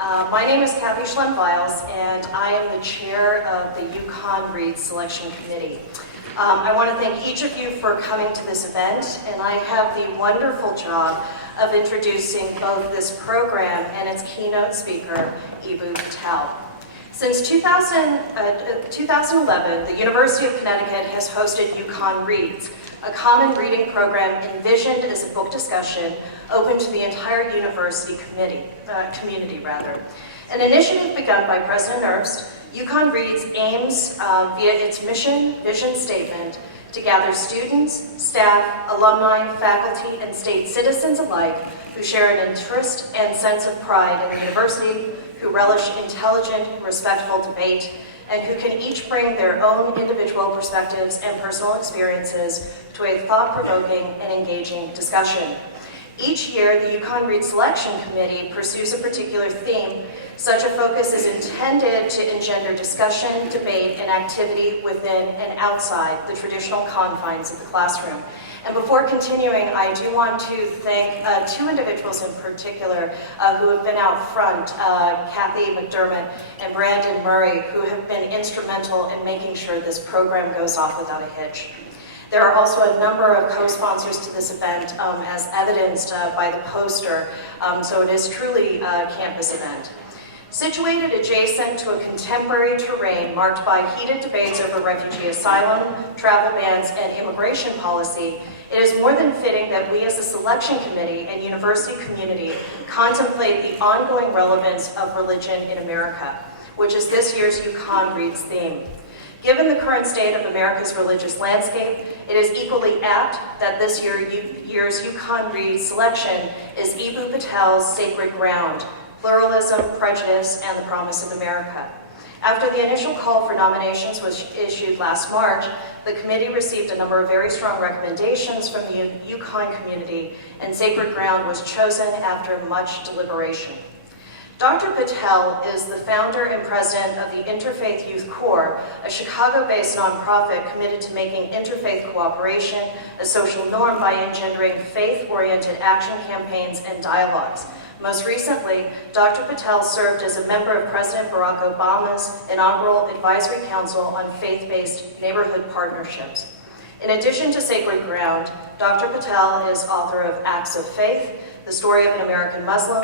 My name is Kathy Schlemm-Viles, and I am the chair of the UConn Reads Selection Committee. I want to thank each of you for coming to this event, and I have the wonderful job of introducing both this program and its keynote speaker, Eboo Patel. Since 2011, the University of Connecticut has hosted UConn Reads, a common reading program envisioned as a book discussion open to the entire university community. An initiative begun by President Herbst, UConn Reads aims via its mission, vision statement to gather students, staff, alumni, faculty, and state citizens alike who share an interest and sense of pride in the university, who relish intelligent, respectful debate, and who can each bring their own individual perspectives and personal experiences to a thought-provoking and engaging discussion. Each year, the UConn Reads Selection Committee pursues a particular theme. Such a focus is intended to engender discussion, debate, and activity within and outside the traditional confines of the classroom. And before continuing, I do want to thank two individuals in particular who have been out front, Kathy McDermott and Brandon Murray, who have been instrumental in making sure this program goes off without a hitch. There are also a number of co-sponsors to this event, as evidenced by the poster, so it is truly a campus event. Situated adjacent to a contemporary terrain marked by heated debates over refugee asylum, travel bans, and immigration policy, it is more than fitting that we as a selection committee and university community contemplate the ongoing relevance of religion in America, which is this year's UConn Reads theme. Given the current state of America's religious landscape, it is equally apt that this year's UConn Reads selection is Eboo Patel's Sacred Ground: Pluralism, Prejudice, and the Promise of America. After the initial call for nominations was issued last March, the committee received a number of very strong recommendations from the UConn community, and Sacred Ground was chosen after much deliberation. Dr. Patel is the founder and president of the Interfaith Youth Corps, a Chicago-based nonprofit committed to making interfaith cooperation a social norm by engendering faith-oriented action campaigns and dialogues. Most recently, Dr. Patel served as a member of President Barack Obama's inaugural Advisory Council on Faith-Based Neighborhood Partnerships. In addition to Sacred Ground, Dr. Patel is author of Acts of Faith, The Story of an American Muslim,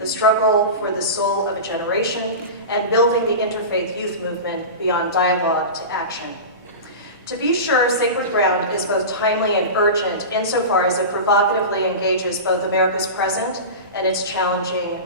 The Struggle for the Soul of a Generation, and Building the Interfaith Youth Movement Beyond Dialogue to Action. To be sure, Sacred Ground is both timely and urgent insofar as it provocatively engages both America's present and its challenging,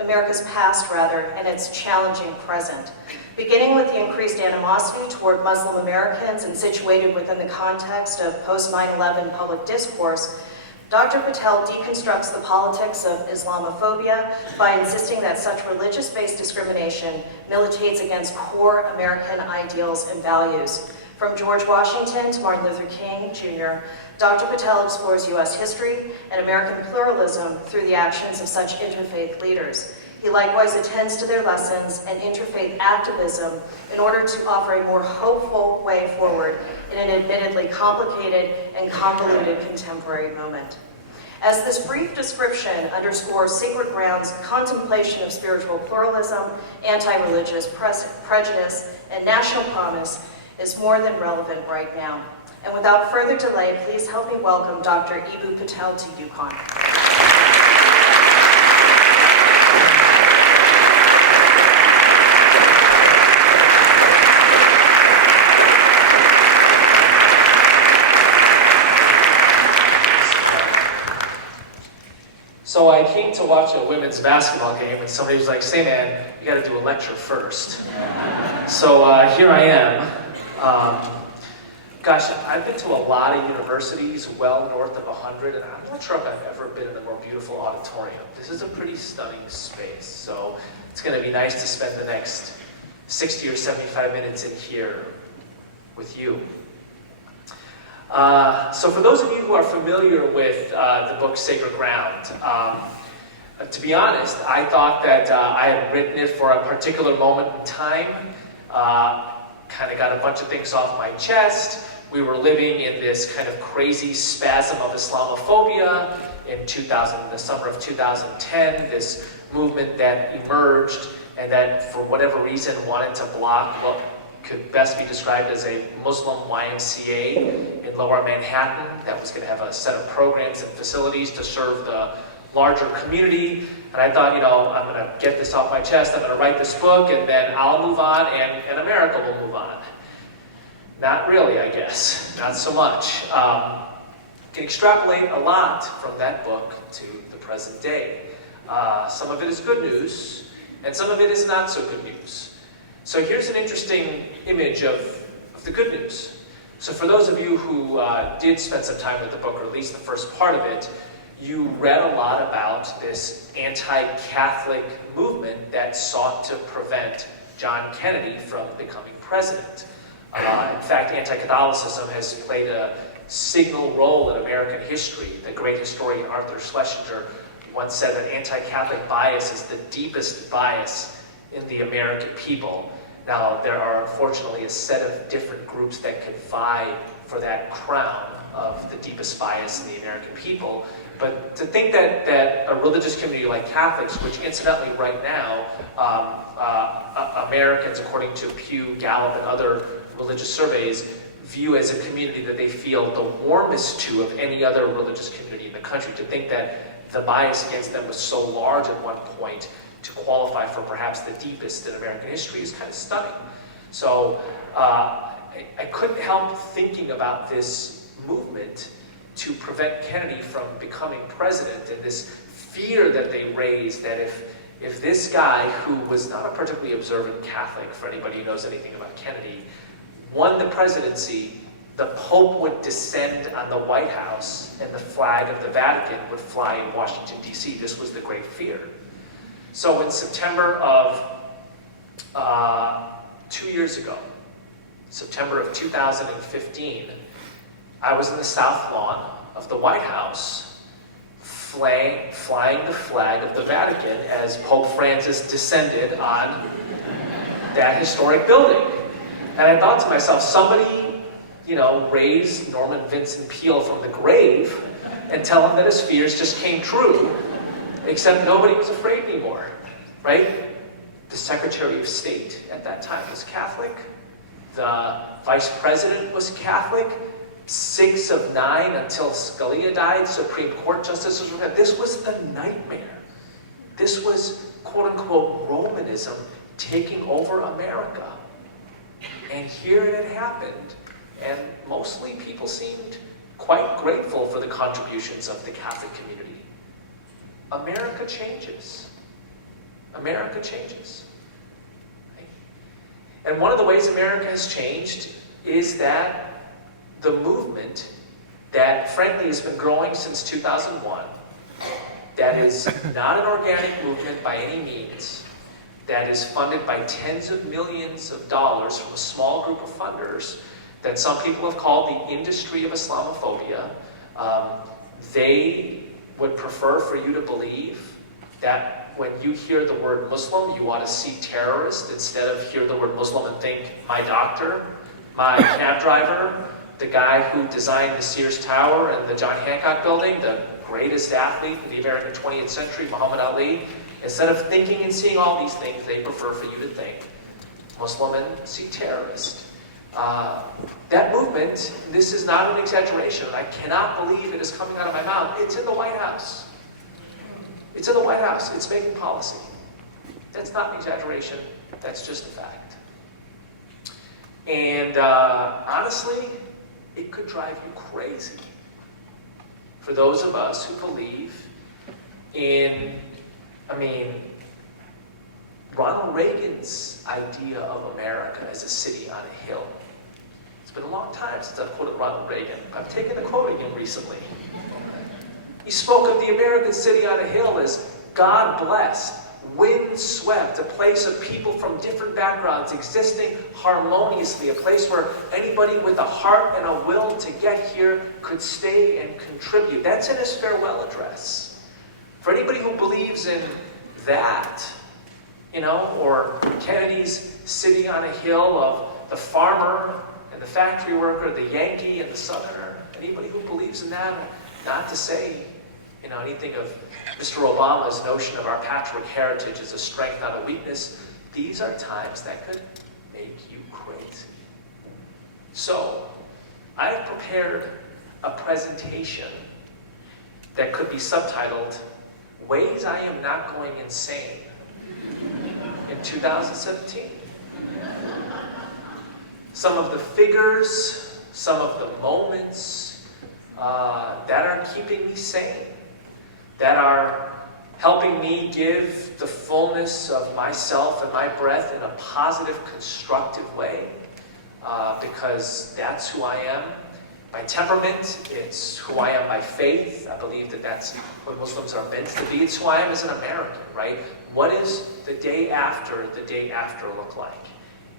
America's past rather, and its challenging present. Beginning with the increased animosity toward Muslim Americans and situated within the context of post-9/11 public discourse, Dr. Patel deconstructs the politics of Islamophobia by insisting that such religious-based discrimination militates against core American ideals and values. From George Washington to Martin Luther King, Jr., Dr. Patel explores U.S. history and American pluralism through the actions of such interfaith leaders. He likewise attends to their lessons and interfaith activism in order to offer a more hopeful way forward in an admittedly complicated and convoluted contemporary moment. As this brief description underscores Sacred Ground's contemplation of spiritual pluralism, anti-religious prejudice, and national promise is more than relevant right now. And without further delay, please help me welcome Dr. Eboo Patel to UConn. So I came to watch a women's basketball game, and somebody was like, "Say, man, you got to do a lecture first." So here I am. Gosh, I've been to a lot of universities, well north of 100, and I'm not sure if I've ever been in a more beautiful auditorium. This is a pretty stunning space, so it's going to be nice to spend the next 60 or 75 minutes in here with you. So for those of you who are familiar with the book Sacred Ground, to be honest, I thought that I had written it for a particular moment in time, kind of got a bunch of things off my chest, we were living in this kind of crazy spasm of Islamophobia in the summer of 2010, this movement that emerged and that, for whatever reason, wanted to block what could best be described as a Muslim YMCA in Lower Manhattan that was going to have a set of programs and facilities to serve the larger community. And I thought, I'm going to get this off my chest, I'm going to write this book, and then I'll move on, and America will move on. Not really, I guess. Not so much. You can extrapolate a lot from that book to the present day. Some of it is good news, and some of it is not so good news. So here's an interesting image of the good news. So for those of you who did spend some time with the book, or at least the first part of it, you read a lot about this anti-Catholic movement that sought to prevent John Kennedy from becoming president. In fact, anti-Catholicism has played a signal role in American history. The great historian Arthur Schlesinger once said that anti-Catholic bias is the deepest bias in the American people. Now, there are unfortunately a set of different groups that can vie for that crown of the deepest bias in the American people. But to think that a religious community like Catholics, which incidentally right now, Americans, according to Pew, Gallup, and other religious surveys, view as a community that they feel the warmest to of any other religious community in the country, to think that the bias against them was so large at one point to qualify for perhaps the deepest in American history is kind of stunning. So I couldn't help thinking about this movement to prevent Kennedy from becoming president, and this fear that they raised that if this guy, who was not a particularly observant Catholic, for anybody who knows anything about Kennedy, won the presidency, the Pope would descend on the White House and the flag of the Vatican would fly in Washington, D.C. This was the great fear. So in September of 2 years ago, September of 2015, I was in the South Lawn of the White House, flying the flag of the Vatican as Pope Francis descended on that historic building. And I thought to myself, somebody, raise Norman Vincent Peale from the grave and tell him that his fears just came true, except nobody was afraid anymore, right? The Secretary of State at that time was Catholic. The Vice President was Catholic. 6 of 9 until Scalia died, Supreme Court justices were. This was the nightmare. This was, quote unquote, Romanism taking over America. And here it had happened. And mostly people seemed quite grateful for the contributions of the Catholic community. America changes. America changes. Right? And one of the ways America has changed is that the movement that, frankly, has been growing since 2001, that is not an organic movement by any means, that is funded by tens of millions of dollars from a small group of funders that some people have called the industry of Islamophobia. They would prefer for you to believe that when you hear the word Muslim, you want to see terrorist instead of hear the word Muslim and think my doctor, my cab driver, the guy who designed the Sears Tower and the John Hancock Building, the greatest athlete in the American 20th century, Muhammad Ali. Instead of thinking and seeing all these things, they prefer for you to think Muslim and see terrorist. That movement, this is not an exaggeration. I cannot believe it is coming out of my mouth. It's in the White House. It's in the White House. It's making policy. That's not an exaggeration. That's just a fact. And honestly, it could drive you crazy. For those of us who believe in, Ronald Reagan's idea of America as a city on a hill. It's been a long time since I've quoted Ronald Reagan. I've taken the quote again recently. He spoke of the American city on a hill as God-blessed, wind-swept, a place of people from different backgrounds existing harmoniously, a place where anybody with a heart and a will to get here could stay and contribute. That's in his farewell address. For anybody who believes in that, or Kennedy's city on a hill of the farmer and the factory worker, the Yankee and the Southerner, anybody who believes in that, not to say, anything of Mr. Obama's notion of our patchwork heritage as a strength, not a weakness. These are times that could make you crazy. So, I've prepared a presentation that could be subtitled, Ways I Am Not Going Insane in 2017. Some of the figures, some of the moments that are keeping me sane, that are helping me give the fullness of myself and my breath in a positive, constructive way, because that's who I am. By temperament, it's who I am by faith. I believe that that's what Muslims are meant to be. It's who I am as an American, right? What does the day after look like?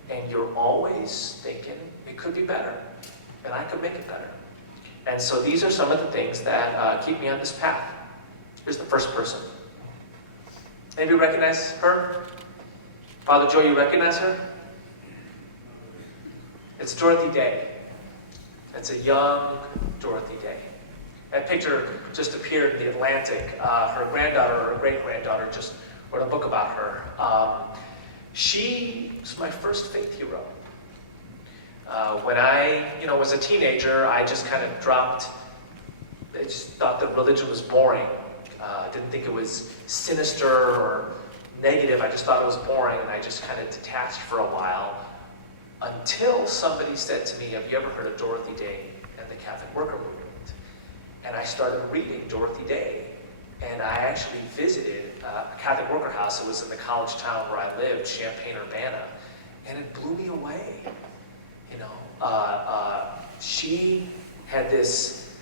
And you're always thinking, it could be better, and I could make it better. And so these are some of the things that keep me on this path. Here's the first person. Anybody recognize her? Father Joe, you recognize her? It's Dorothy Day. It's a young Dorothy Day. That picture just appeared in the Atlantic. Her granddaughter or her great-granddaughter just wrote a book about her. She was my first faith hero. When I, was a teenager, I just kind of dropped. I just thought that religion was boring. Didn't think it was sinister or negative. I just thought it was boring, and I just kind of detached for a while. Until somebody said to me, have you ever heard of Dorothy Day and the Catholic Worker Movement? And I started reading Dorothy Day. And I actually visited a Catholic worker house. It was in the college town where I lived, Champaign-Urbana. And it blew me away. She had this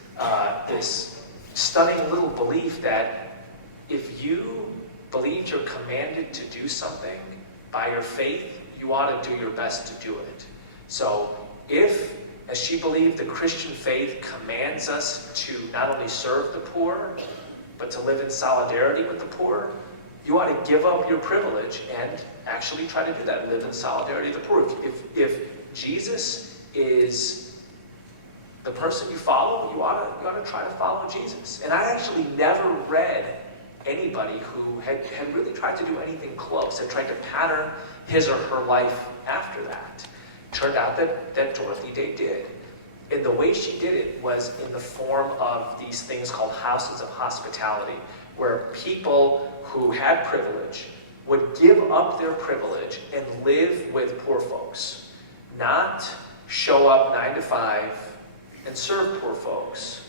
stunning little belief that if you believed you're commanded to do something by your faith, you ought to do your best to do it. So if, as she believed, the Christian faith commands us to not only serve the poor, but to live in solidarity with the poor, you ought to give up your privilege and actually try to do that, live in solidarity with the poor. If Jesus is the person you follow, you ought to try to follow Jesus. And I actually never read anybody who had really tried to do anything close, had tried to pattern his or her life after that. Turned out that Dorothy Day did. And the way she did it was in the form of these things called houses of hospitality, where people who had privilege would give up their privilege and live with poor folks, not show up 9 to 5 and serve poor folks,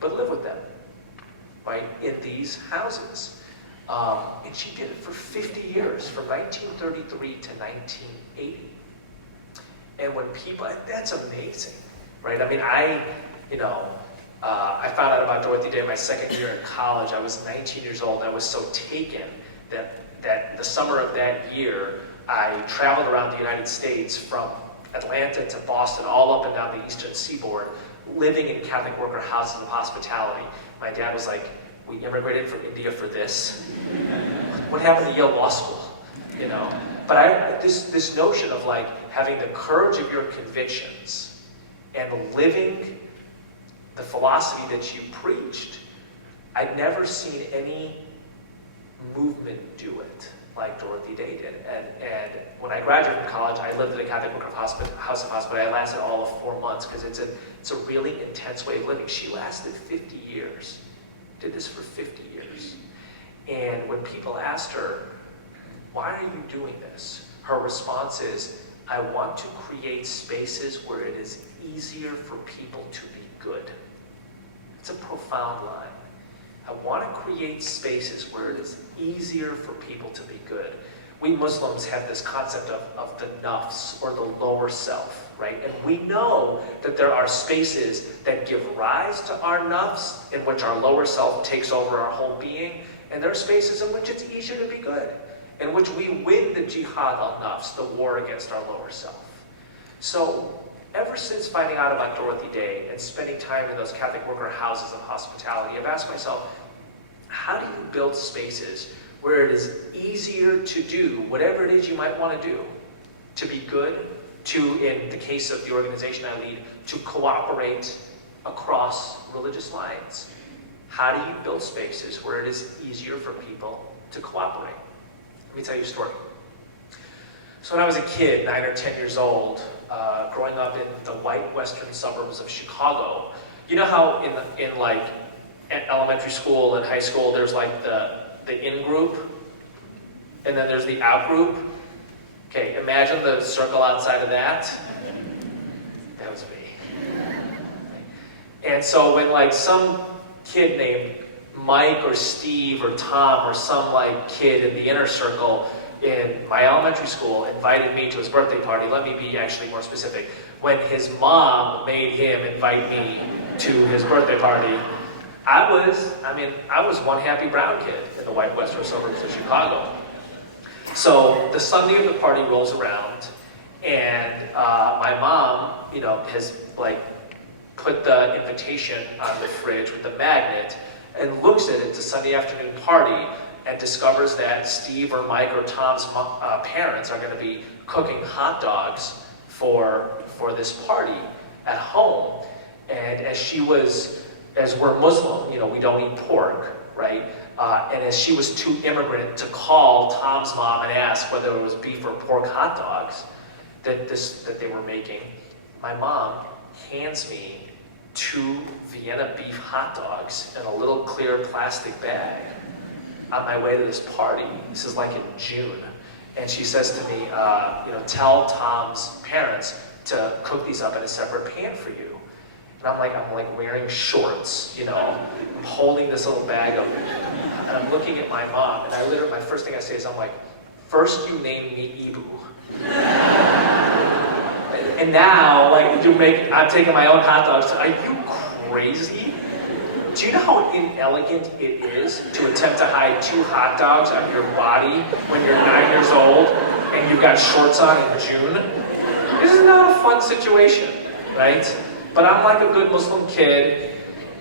but live with them, right, in these houses. And she did it for 50 years, from 1933 to 1980. And when people, that's amazing. Right? I mean, I found out about Dorothy Day my second year in college. I was 19 years old, and I was so taken that the summer of that year, I traveled around the United States from Atlanta to Boston, all up and down the eastern seaboard, living in Catholic worker houses of hospitality. My dad was like, we immigrated from India for this. What happened to Yale Law School? But this notion of like having the courage of your convictions and living the philosophy that you preached, I'd never seen any movement do it like Dorothy Day did. And when I graduated from college, I lived in a Catholic worker house of hospitality. I lasted all of 4 months because it's a really intense way of living. She lasted 50 years, did this for 50 years. And when people asked her, why are you doing this? Her response is, I want to create spaces where it is easier for people to be good. It's a profound line. I want to create spaces where it is easier for people to be good. We Muslims have this concept of the nafs, or the lower self, right? And we know that there are spaces that give rise to our nafs, in which our lower self takes over our whole being, and there are spaces in which it's easier to be good, in which we win the jihad al-nafs, the war against our lower self. So, ever since finding out about Dorothy Day and spending time in those Catholic worker houses of hospitality, I've asked myself, how do you build spaces where it is easier to do whatever it is you might want to do? To be good, to, in the case of the organization I lead, to cooperate across religious lines. How do you build spaces where it is easier for people to cooperate? Let me tell you a story. So when I was a kid, 9 or 10 years old, growing up in the white western suburbs of Chicago, you know how in like elementary school and high school, there's like the in group, and then there's the out group? Okay, imagine the circle outside of that. That was me. And so when like some kid named Mike or Steve or Tom or some like kid in the inner circle in my elementary school invited me to his birthday party, let me be actually more specific. When his mom made him invite me to his birthday party, I was one happy brown kid in the white western suburbs of Chicago. So the Sunday of the party rolls around, and my mom, has like put the invitation on the fridge with the magnet and looks at it. It's a Sunday afternoon party, and discovers that Steve or Mike or Tom's parents are going to be cooking hot dogs for this party at home. And as we're Muslim, we don't eat pork, right? And as she was too immigrant to call Tom's mom and ask whether it was beef or pork hot dogs that they were making, my mom hands me 2 Vienna beef hot dogs in a little clear plastic bag on my way to this party. This is like in June. And she says to me, tell Tom's parents to cook these up in a separate pan for you. And I'm like wearing shorts, I'm holding this little bag of it. And I'm looking at my mom, and my first thing I say is, I'm like, first you named me Eboo. And now, I'm taking my own hot dogs. Are you crazy? Do you know how inelegant it is to attempt to hide 2 hot dogs on your body when you're 9 years old and you've got shorts on in June? This is not a fun situation, right? But I'm like a good Muslim kid,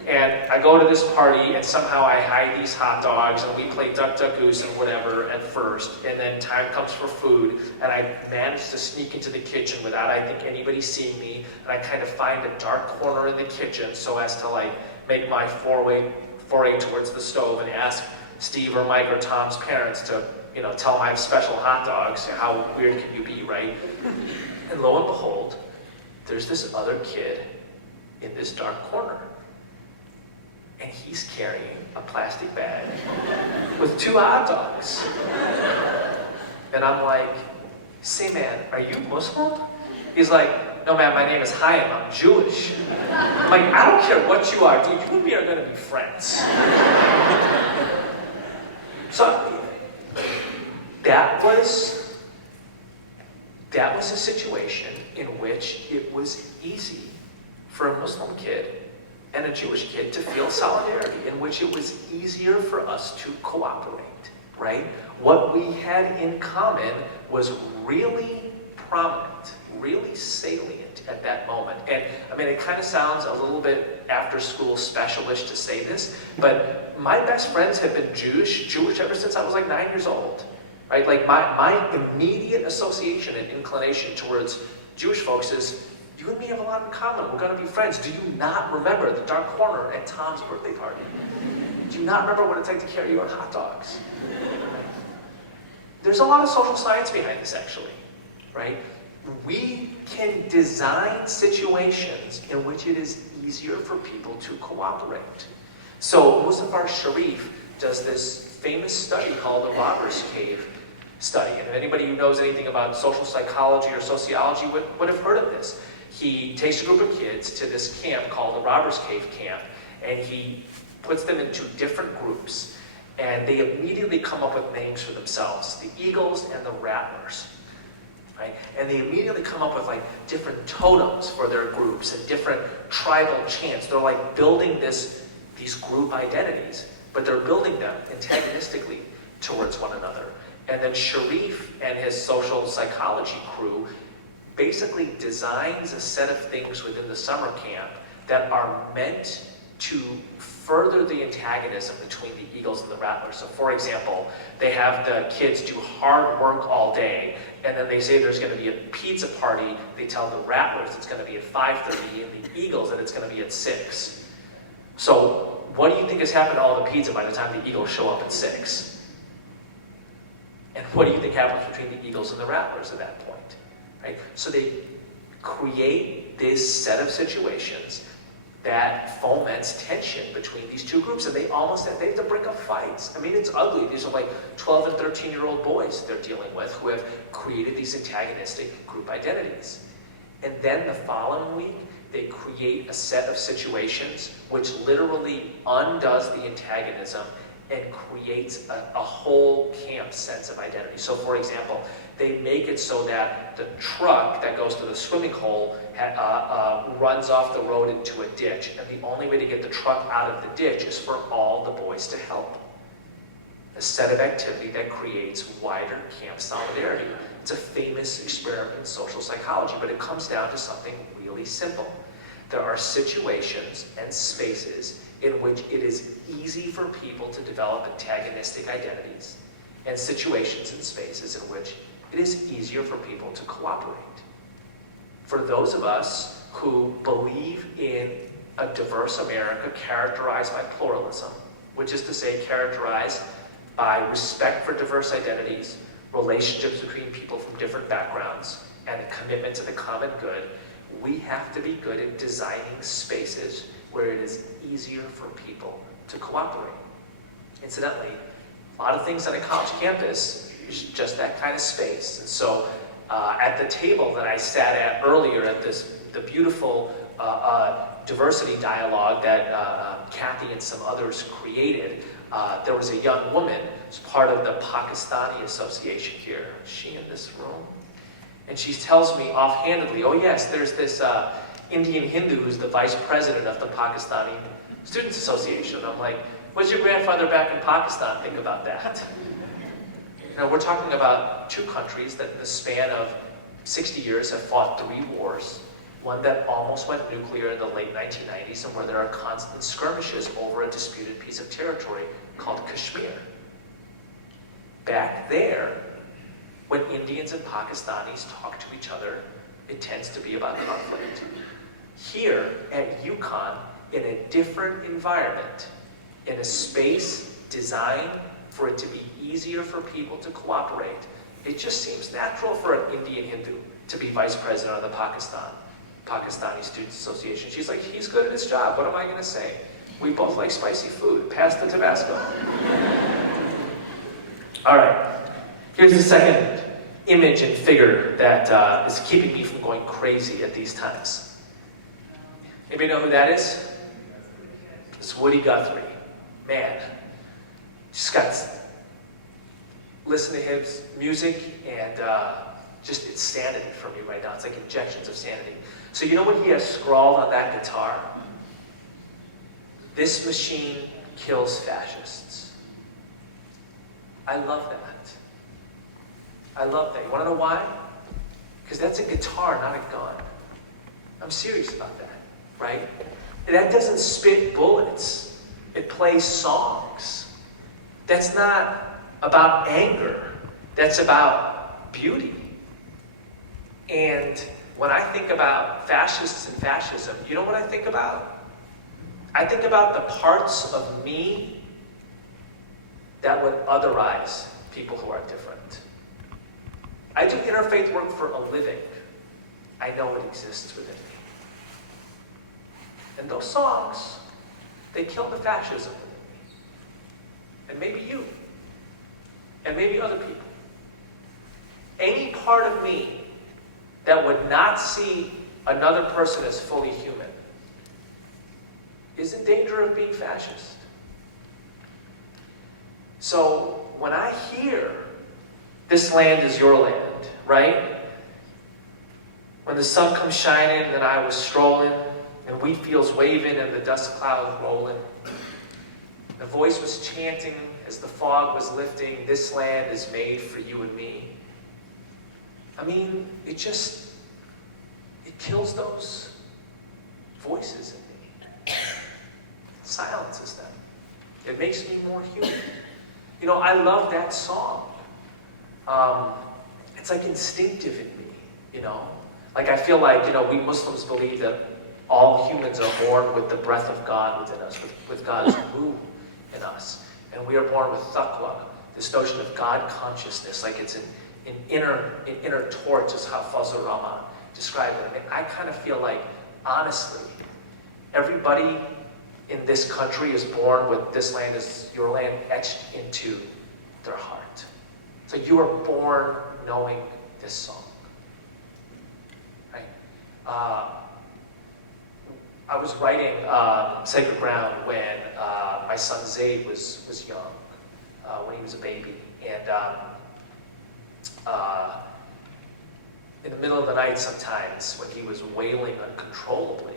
and I go to this party, and somehow I hide these hot dogs, and we play duck, duck, goose, and whatever at first, and then time comes for food, and I manage to sneak into the kitchen without, I think, anybody seeing me, and I kind of find a dark corner in the kitchen so as to make my foray towards the stove and ask Steve or Mike or Tom's parents to, tell them I have special hot dogs. How weird can you be, right? And lo and behold, there's this other kid in this dark corner. And he's carrying a plastic bag with 2 hot dogs. And I'm like, say man, are you Muslim? He's like, no man, my name is Chaim, I'm Jewish. I'm like, I don't care what you are, dude, you and me are gonna be friends. So that was a situation in which it was easy for a Muslim kid and a Jewish kid to feel solidarity, in which it was easier for us to cooperate, right? What we had in common was really prominent, really salient at that moment. And it kind of sounds a little bit after school specialish to say this, but my best friends have been Jewish ever since I was 9 years old, right? My immediate association and inclination towards Jewish folks is, you and me have a lot in common. We're going to be friends. Do you not remember the dark corner at Tom's birthday party? Do you not remember what it's like to carry your own hot dogs? There's a lot of social science behind this, actually, right? We can design situations in which it is easier for people to cooperate. So Muzaffar Sharif does this famous study called the Robbers Cave study. And anybody who knows anything about social psychology or sociology would have heard of this. He takes a group of kids to this camp called the Robbers Cave Camp, and he puts them into different groups, and they immediately come up with names for themselves, the Eagles and the Rattlers, right? And they immediately come up with different totems for their groups and different tribal chants. They're building these group identities, but they're building them antagonistically towards one another. And then Sharif and his social psychology crew basically designs a set of things within the summer camp that are meant to further the antagonism between the Eagles and the Rattlers. So for example, they have the kids do hard work all day, and then they say there's going to be a pizza party. They tell the Rattlers it's going to be at 5:30, and the Eagles that it's going to be at 6. So what do you think has happened to all the pizza by the time the Eagles show up at 6? And what do you think happens between the Eagles and the Rattlers at that point? Right? So they create this set of situations that foments tension between these two groups, and they have to break up fights. I mean, it's ugly. These are like 12 and 13-year-old boys they're dealing with who have created these antagonistic group identities. And then the following week, they create a set of situations which literally undoes the antagonism and creates a whole camp sense of identity. So for example, they make it so that the truck that goes to the swimming hole runs off the road into a ditch, and the only way to get the truck out of the ditch is for all the boys to help. A set of activity that creates wider camp solidarity. It's a famous experiment in social psychology, but it comes down to something really simple. There are situations and spaces in which it is easy for people to develop antagonistic identities, and situations and spaces in which it is easier for people to cooperate. For those of us who believe in a diverse America characterized by pluralism, which is to say characterized by respect for diverse identities, relationships between people from different backgrounds, and a commitment to the common good, we have to be good at designing spaces where it is easier for people to cooperate. Incidentally, a lot of things on a college campus is just that kind of space. And so at the table that I sat at earlier at the beautiful diversity dialogue that Kathy and some others created, there was a young woman who's part of the Pakistani Association here. Is she in this room? And she tells me offhandedly, oh yes, there's this Indian Hindu who's the vice president of the Pakistani Students Association. I'm like, what did your grandfather back in Pakistan think about that? You know, we're talking about two countries that in the span of 60 years have fought 3 wars. One that almost went nuclear in the late 1990s, and where there are constant skirmishes over a disputed piece of territory called Kashmir. Back there, when Indians and Pakistanis talk to each other, it tends to be about conflict. Here at UConn, in a different environment, in a space designed for it to be easier for people to cooperate, it just seems natural for an Indian Hindu to be vice president of the Pakistani Students Association. She's like, he's good at his job. What am I going to say? We both like spicy food. Pass the Tabasco. All right. Here's the second image and figure that is keeping me from going crazy at these times. Anybody know who that is? It's Woody Guthrie. Man, just got listen to his music and just it's sanity for me right now. It's like injections of sanity. So you know what he has scrawled on that guitar? This machine kills fascists. I love that. I love that. You want to know why? Because that's a guitar, not a gun. I'm serious about that, right? That doesn't spit bullets. It plays songs. That's not about anger. That's about beauty. And when I think about fascists and fascism, you know what I think about? I think about the parts of me that would otherize people who are different. I do interfaith work for a living. I know it exists within me. And those songs, they kill the fascism within me. And maybe you. And maybe other people. Any part of me that would not see another person as fully human is in danger of being fascist. So when I hear this land is your land, right? When the sun comes shining and I was strolling and wheat fields waving and the dust clouds rolling, the voice was chanting as the fog was lifting, this land is made for you and me. I mean, it kills those voices in me. silences them. It makes me more human. You know, I love that song. It's like instinctive in me, you know? Like I feel like, you know, we Muslims believe that all humans are born with the breath of God within us, with God's womb in us. And we are born with taqwa, this notion of God consciousness, like it's an inner torch is how Fazl Rahman described it. I mean, I kind of feel like, honestly, everybody in this country is born with this land is your land etched into their heart. So you are born knowing this song, right? I was writing Sacred Ground when my son Zayd was young, when he was a baby, and in the middle of the night sometimes when he was wailing uncontrollably,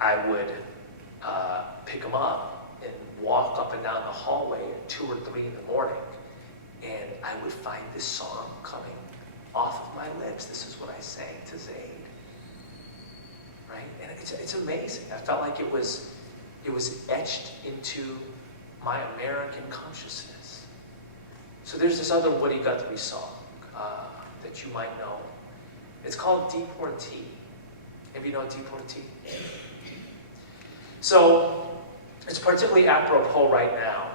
I would pick him up and walk up and down the hallway at 2 or 3 in the morning, and I would find this song coming off of my lips. This is what I sang to Zayd, right? And it's amazing. I felt like it was etched into my American consciousness. So there's this other Woody Guthrie song that you might know. It's called Deportee. Maybe you know Deportee? So it's particularly apropos right now.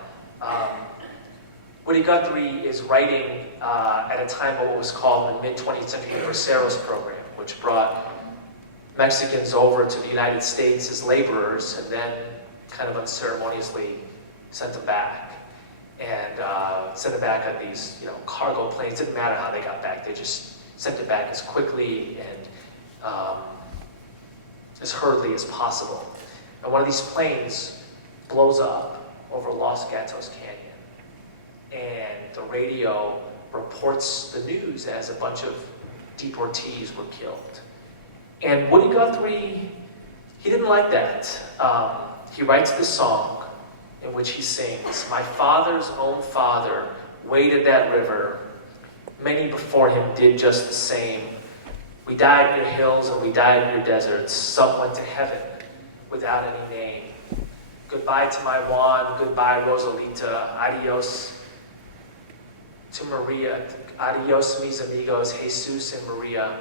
Woody Guthrie is writing at a time of what was called the mid-20th century Braceros program, which brought Mexicans over to the United States as laborers and then kind of unceremoniously sent them back. And sent them back on these, cargo planes. Didn't matter how they got back. They just sent it back as quickly and as hurriedly as possible. And one of these planes blows up over Los Gatos Canyon. And the radio reports the news as a bunch of deportees were killed. And Woody Guthrie, he didn't like that. He writes this song in which he sings, "My father's own father waded that river. Many before him did just the same. We died in your hills and we died in your deserts. Some went to heaven without any name. Goodbye to my Juan, goodbye Rosalita, adios to Maria, adios mis amigos, Jesus and Maria.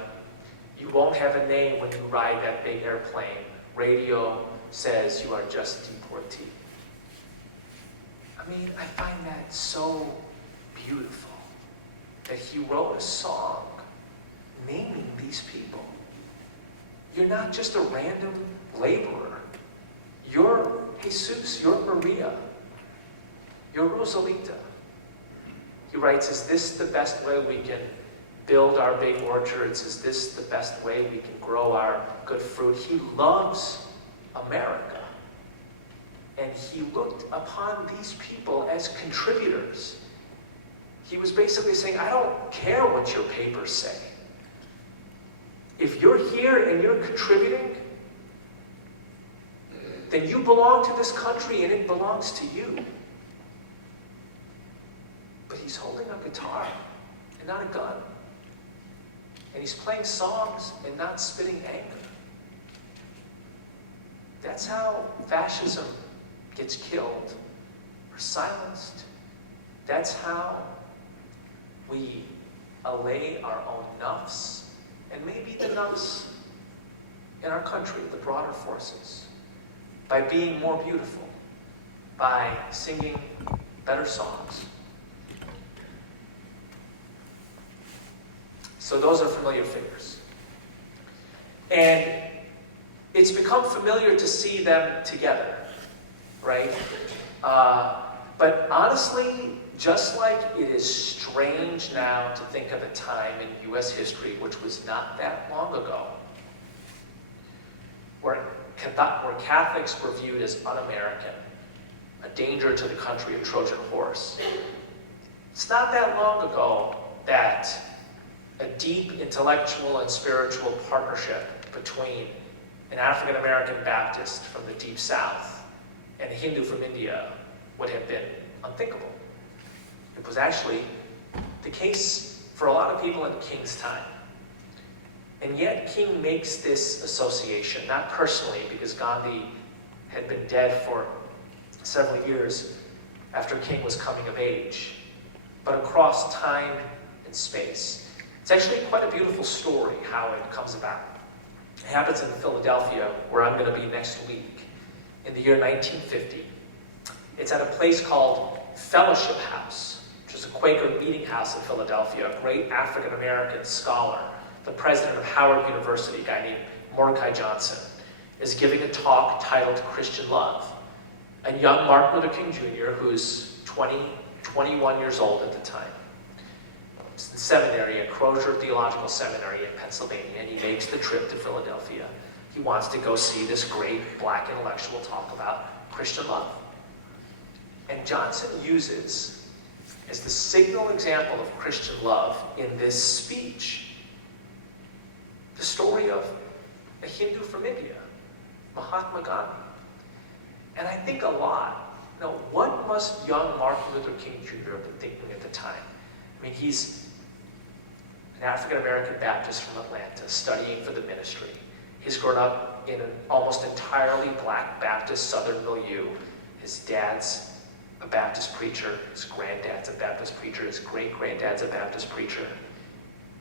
You won't have a name when you ride that big airplane. Radio says you are just deportee." I mean, I find that so beautiful that he wrote a song naming these people. You're not just a random laborer. You're Jesus, you're Maria, you're Rosalita. He writes, is this the best way we can build our big orchards? Is this the best way we can grow our good fruit? He loves America. And he looked upon these people as contributors. He was basically saying, I don't care what your papers say. If you're here and you're contributing, then you belong to this country and it belongs to you. But he's holding a guitar and not a gun. And he's playing songs and not spitting anger. That's how fascism gets killed or silenced. That's how we allay our own nafs and maybe the nafs in our country, the broader forces, by being more beautiful, by singing better songs. So those are familiar figures. And it's become familiar to see them together, right? But honestly, just like it is strange now to think of a time in U.S. history, which was not that long ago, where Catholics were viewed as un-American, a danger to the country, a Trojan horse. It's not that long ago that a deep intellectual and spiritual partnership between an African-American Baptist from the Deep South and a Hindu from India would have been unthinkable. It was actually the case for a lot of people in King's time. And yet King makes this association, not personally, because Gandhi had been dead for several years after King was coming of age, but across time and space. It's actually quite a beautiful story how it comes about. It happens in Philadelphia, where I'm going to be next week, in the year 1950. It's at a place called Fellowship House, which is a Quaker meeting house in Philadelphia. A great African-American scholar, the president of Howard University, a guy named Mordecai Johnson, is giving a talk titled Christian Love. And young Martin Luther King Jr., who's 21 years old at the time, is in seminary at Crozier Theological Seminary in Pennsylvania, and he makes the trip to Philadelphia. He wants to go see this great black intellectual talk about Christian love. And Johnson uses, as the signal example of Christian love in this speech, the story of a Hindu from India, Mahatma Gandhi. And I think a lot, what must young Martin Luther King Jr. have been thinking at the time? I mean, he's an African-American Baptist from Atlanta studying for the ministry. He's grown up in an almost entirely black Baptist Southern milieu. His dad's a Baptist preacher, his granddad's a Baptist preacher, his great-granddad's a Baptist preacher.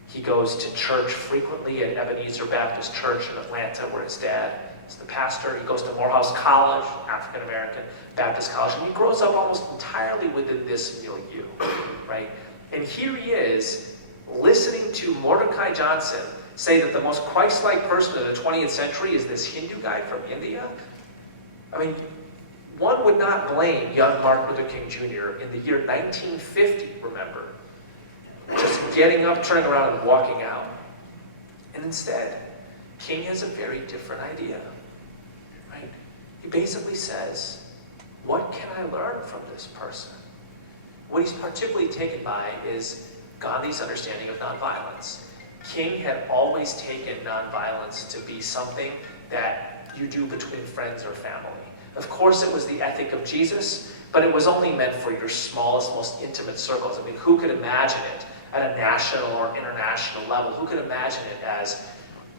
He goes to church frequently at Ebenezer Baptist Church in Atlanta, where his dad is the pastor. He goes to Morehouse College, African-American Baptist college, and he grows up almost entirely within this milieu, right? And here he is, listening to Mordecai Johnson say that the most Christ-like person in the 20th century is this Hindu guy from India. I mean, one would not blame young Martin Luther King Jr. in the year 1950, remember, just getting up, turning around, and walking out. And instead, King has a very different idea, right? He basically says, what can I learn from this person? What he's particularly taken by is Gandhi's understanding of nonviolence. King had always taken nonviolence to be something that you do between friends or family. Of course, it was the ethic of Jesus, but it was only meant for your smallest, most intimate circles. I mean, who could imagine it at a national or international level? Who could imagine it as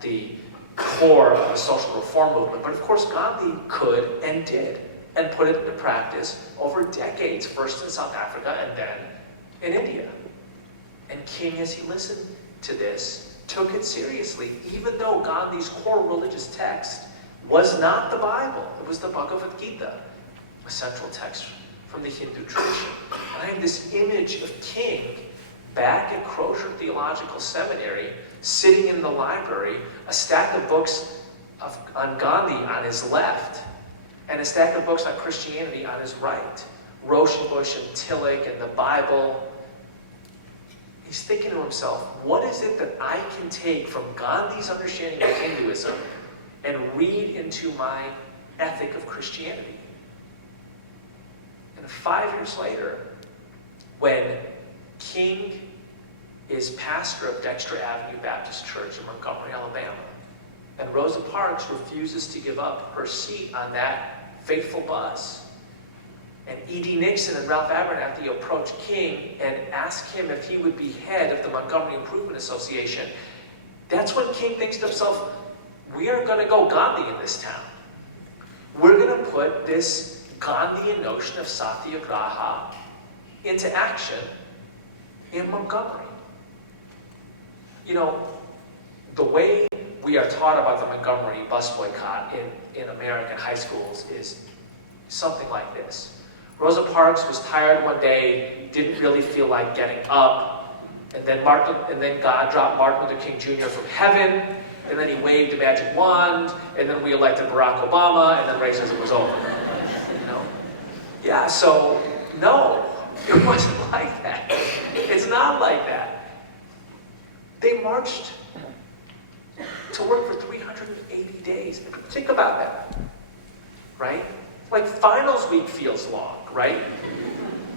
the core of a social reform movement? But of course, Gandhi could and did, and put it into practice over decades, first in South Africa and then in India. And King, as he listened to this, took it seriously, even though Gandhi's core religious text was not the Bible. It was the Bhagavad Gita, a central text from the Hindu tradition. And I have this image of King back at Crozier Theological Seminary, sitting in the library, a stack of books on Gandhi on his left, and a stack of books on Christianity on his right. Rauschenbusch and Tillich and the Bible. He's thinking to himself, what is it that I can take from Gandhi's understanding of Hinduism and read into my ethic of Christianity? And 5 years later, when King is pastor of Dexter Avenue Baptist Church in Montgomery, Alabama, and Rosa Parks refuses to give up her seat on that faithful bus, and E.D. Nixon and Ralph Abernathy approach King and ask him if he would be head of the Montgomery Improvement Association, that's when King thinks to himself, we are going to go Gandhi in this town. We're going to put this Gandhian notion of satyagraha into action in Montgomery. You know, the way we are taught about the Montgomery bus boycott in American high schools is something like this. Rosa Parks was tired one day, didn't really feel like getting up, and then God dropped Martin Luther King Jr. from heaven, and then he waved a magic wand, and then we elected Barack Obama, and then racism was over. You know? Yeah, so no, it wasn't like that. It's not like that. They marched to work for 380 days. Think about that, right? Like finals week feels long, right?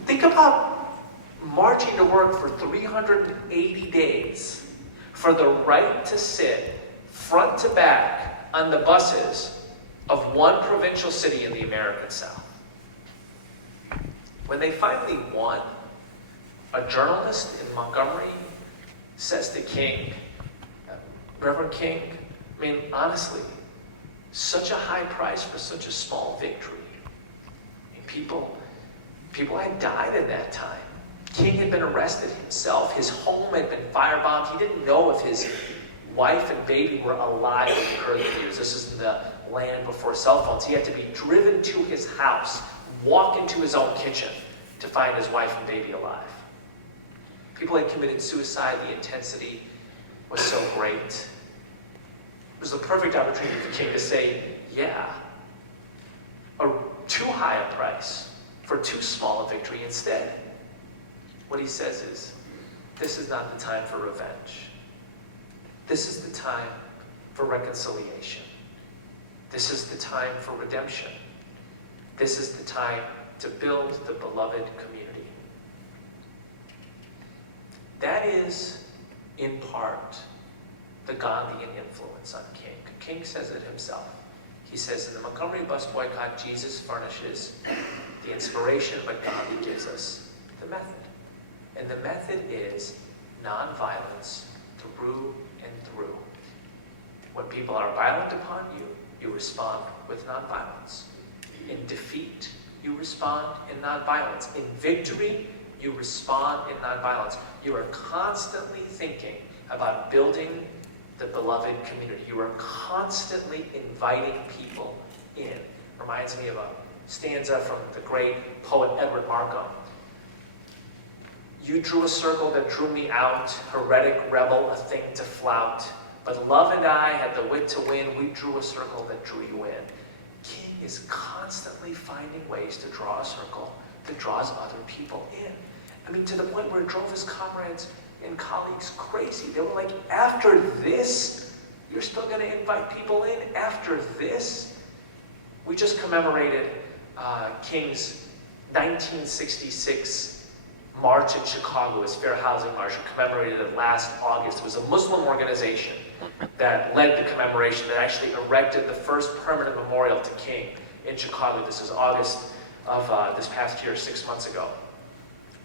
Think about marching to work for 380 days for the right to sit front to back on the buses of one provincial city in the American South. When they finally won, a journalist in Montgomery says to King, Reverend King, I mean, honestly, Such a high price for such a small victory. And people had died in that time. King had been arrested himself. His home had been firebombed. He didn't know if his wife and baby were alive when he heard the news. This is in the land before cell phones. He had to be driven to his house, walk into his own kitchen to find his wife and baby alive. People had committed suicide. The intensity was so great. It was the perfect opportunity for King to say, yeah, too high a price for too small a victory. Instead, what he says is, this is not the time for revenge. This is the time for reconciliation. This is the time for redemption. This is the time to build the beloved community. That is, in part, the Gandhian influence on King. King says it himself. He says, in the Montgomery bus boycott, Jesus furnishes the inspiration, but Gandhi gives us the method. And the method is nonviolence through and through. When people are violent upon you, you respond with nonviolence. In defeat, you respond in nonviolence. In victory, you respond in nonviolence. You are constantly thinking about building the beloved community. You are constantly inviting people in. Reminds me of a stanza from the great poet Edward Markham. You drew a circle that drew me out, heretic rebel, a thing to flout. But love and I had the wit to win. We drew a circle that drew you in. King is constantly finding ways to draw a circle that draws other people in. I mean, to the point where it drove his comrades and colleagues crazy. They were like, after this, you're still going to invite people in? After this? We just commemorated King's 1966 march in Chicago, his Fair Housing March. We commemorated it last August. It was a Muslim organization that led the commemoration, that actually erected the first permanent memorial to King in Chicago. This is August of this past year, 6 months ago.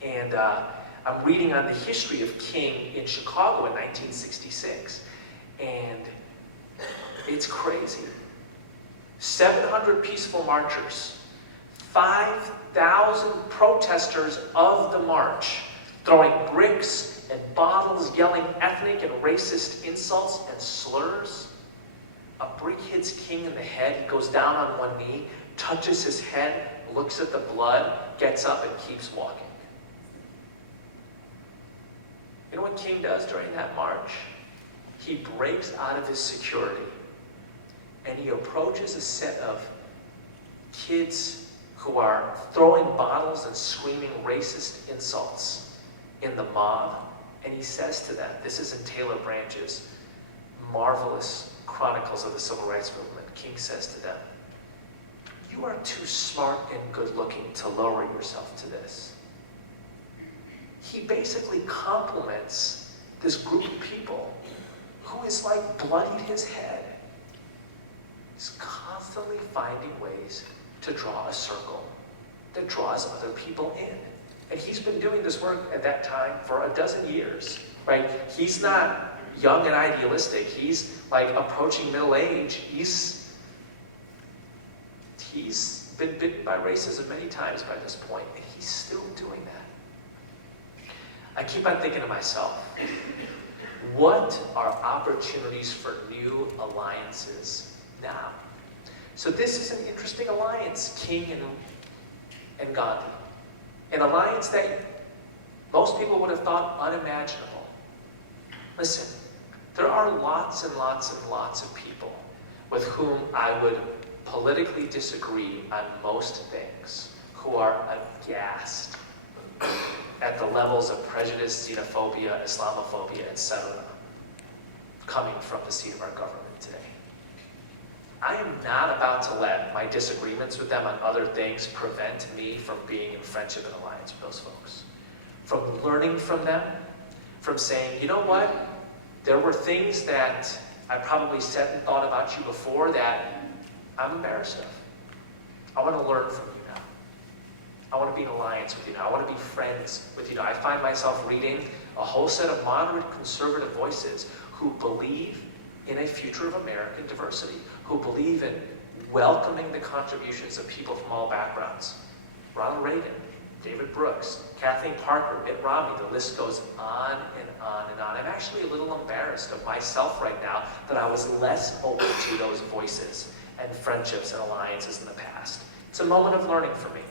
And I'm reading on the history of King in Chicago in 1966. And it's crazy. 700 peaceful marchers, 5,000 protesters of the march, throwing bricks and bottles, yelling ethnic and racist insults and slurs. A brick hits King in the head. He goes down on one knee, touches his head, looks at the blood, gets up and keeps walking. You know what King does during that march? He breaks out of his security and he approaches a set of kids who are throwing bottles and screaming racist insults in the mob. And he says to them, this is in Taylor Branch's marvelous Chronicles of the Civil Rights Movement. King says to them, you are too smart and good looking to lower yourself to this. He basically compliments this group of people who is like bloodied his head. He's constantly finding ways to draw a circle that draws other people in. And he's been doing this work at that time for a dozen years, right? He's not young and idealistic. He's like approaching middle age. He's been bitten by racism many times by this point, and he's still doing that. I keep on thinking to myself, what are opportunities for new alliances now? So this is an interesting alliance, King and Gandhi. An alliance that most people would have thought unimaginable. Listen, there are lots and lots and lots of people with whom I would politically disagree on most things, who are aghast at the levels of prejudice, xenophobia, Islamophobia, etc. coming from the seat of our government today. I am not about to let my disagreements with them on other things prevent me from being in friendship and alliance with those folks. From learning from them, from saying, you know what? There were things that I probably said and thought about you before that I'm embarrassed of. I want to learn from you now. I want to be in alliance with you now. I want to be friends with you now. I find myself reading a whole set of moderate conservative voices who believe in a future of American diversity, who believe in welcoming the contributions of people from all backgrounds. Ronald Reagan, David Brooks, Kathleen Parker, Mitt Romney, the list goes on and on and on. I'm actually a little embarrassed of myself right now that I was less open to those voices and friendships and alliances in the past. It's a moment of learning for me.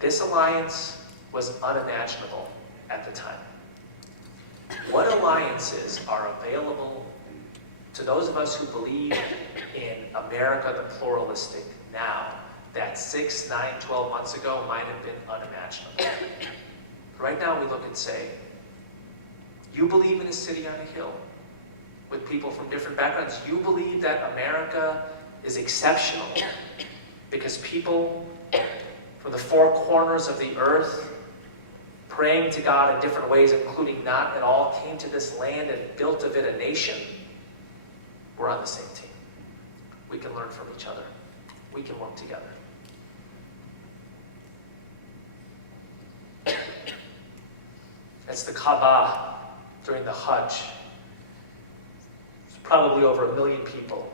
This alliance was unimaginable at the time. What alliances are available to those of us who believe in America the pluralistic now that 6, 9, 12 months ago might have been unimaginable? Right now we look and say, you believe in a city on a hill with people from different backgrounds. You believe that America is exceptional because people from the four corners of the earth, praying to God in different ways, including not at all, came to this land and built of it a nation. We're on the same team. We can learn from each other. We can work together. It's the Kaaba during the Hajj. It's probably over 1 million people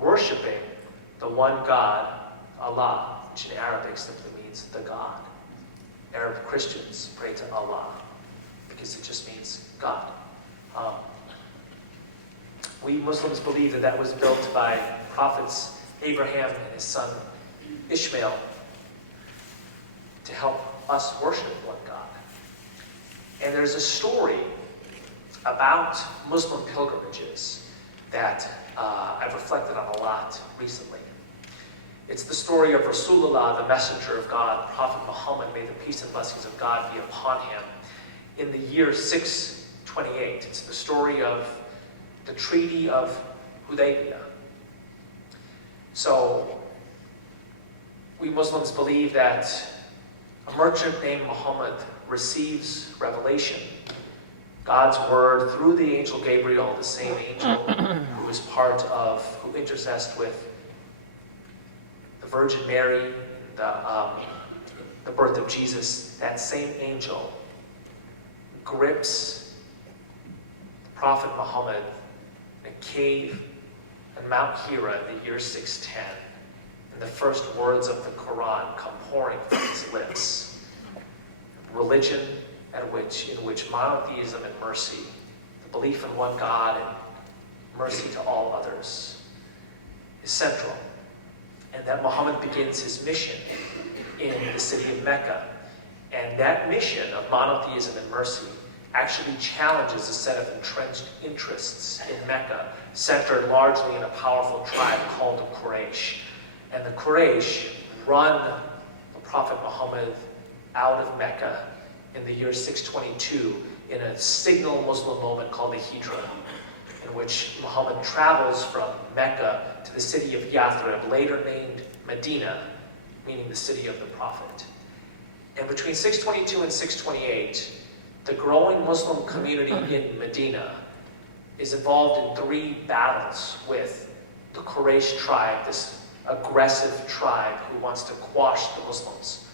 worshiping the one God, Allah, which in Arabic simply means the God. Arab Christians pray to Allah because it just means God. We Muslims believe that that was built by prophets Abraham and his son Ishmael to help us worship one God. And there's a story about Muslim pilgrimages that I've reflected on a lot recently. It's the story of Rasulullah, the messenger of God, Prophet Muhammad, may the peace and blessings of God be upon him, in the year 628. It's the story of the Treaty of Hudaybiyah. So, we Muslims believe that a merchant named Muhammad receives revelation, God's word, through the angel Gabriel, the same angel who intercessed with the Virgin Mary, the birth of Jesus. That same angel grips the Prophet Muhammad in a cave in Mount Hira in the year 610, and the first words of the Quran come pouring from his lips. Religion in which monotheism and mercy, the belief in one God and mercy to all others, is central. And that Muhammad begins his mission in the city of Mecca. And that mission of monotheism and mercy actually challenges a set of entrenched interests in Mecca, centered largely in a powerful tribe called the Quraysh. And the Quraysh run the Prophet Muhammad out of Mecca in the year 622 in a signal Muslim moment called the Hijra, in which Muhammad travels from Mecca to the city of Yathrib, later named Medina, meaning the city of the Prophet. And between 622 and 628, the growing Muslim community in Medina is involved in 3 battles with the Quraysh tribe, this aggressive tribe who wants to quash the Muslims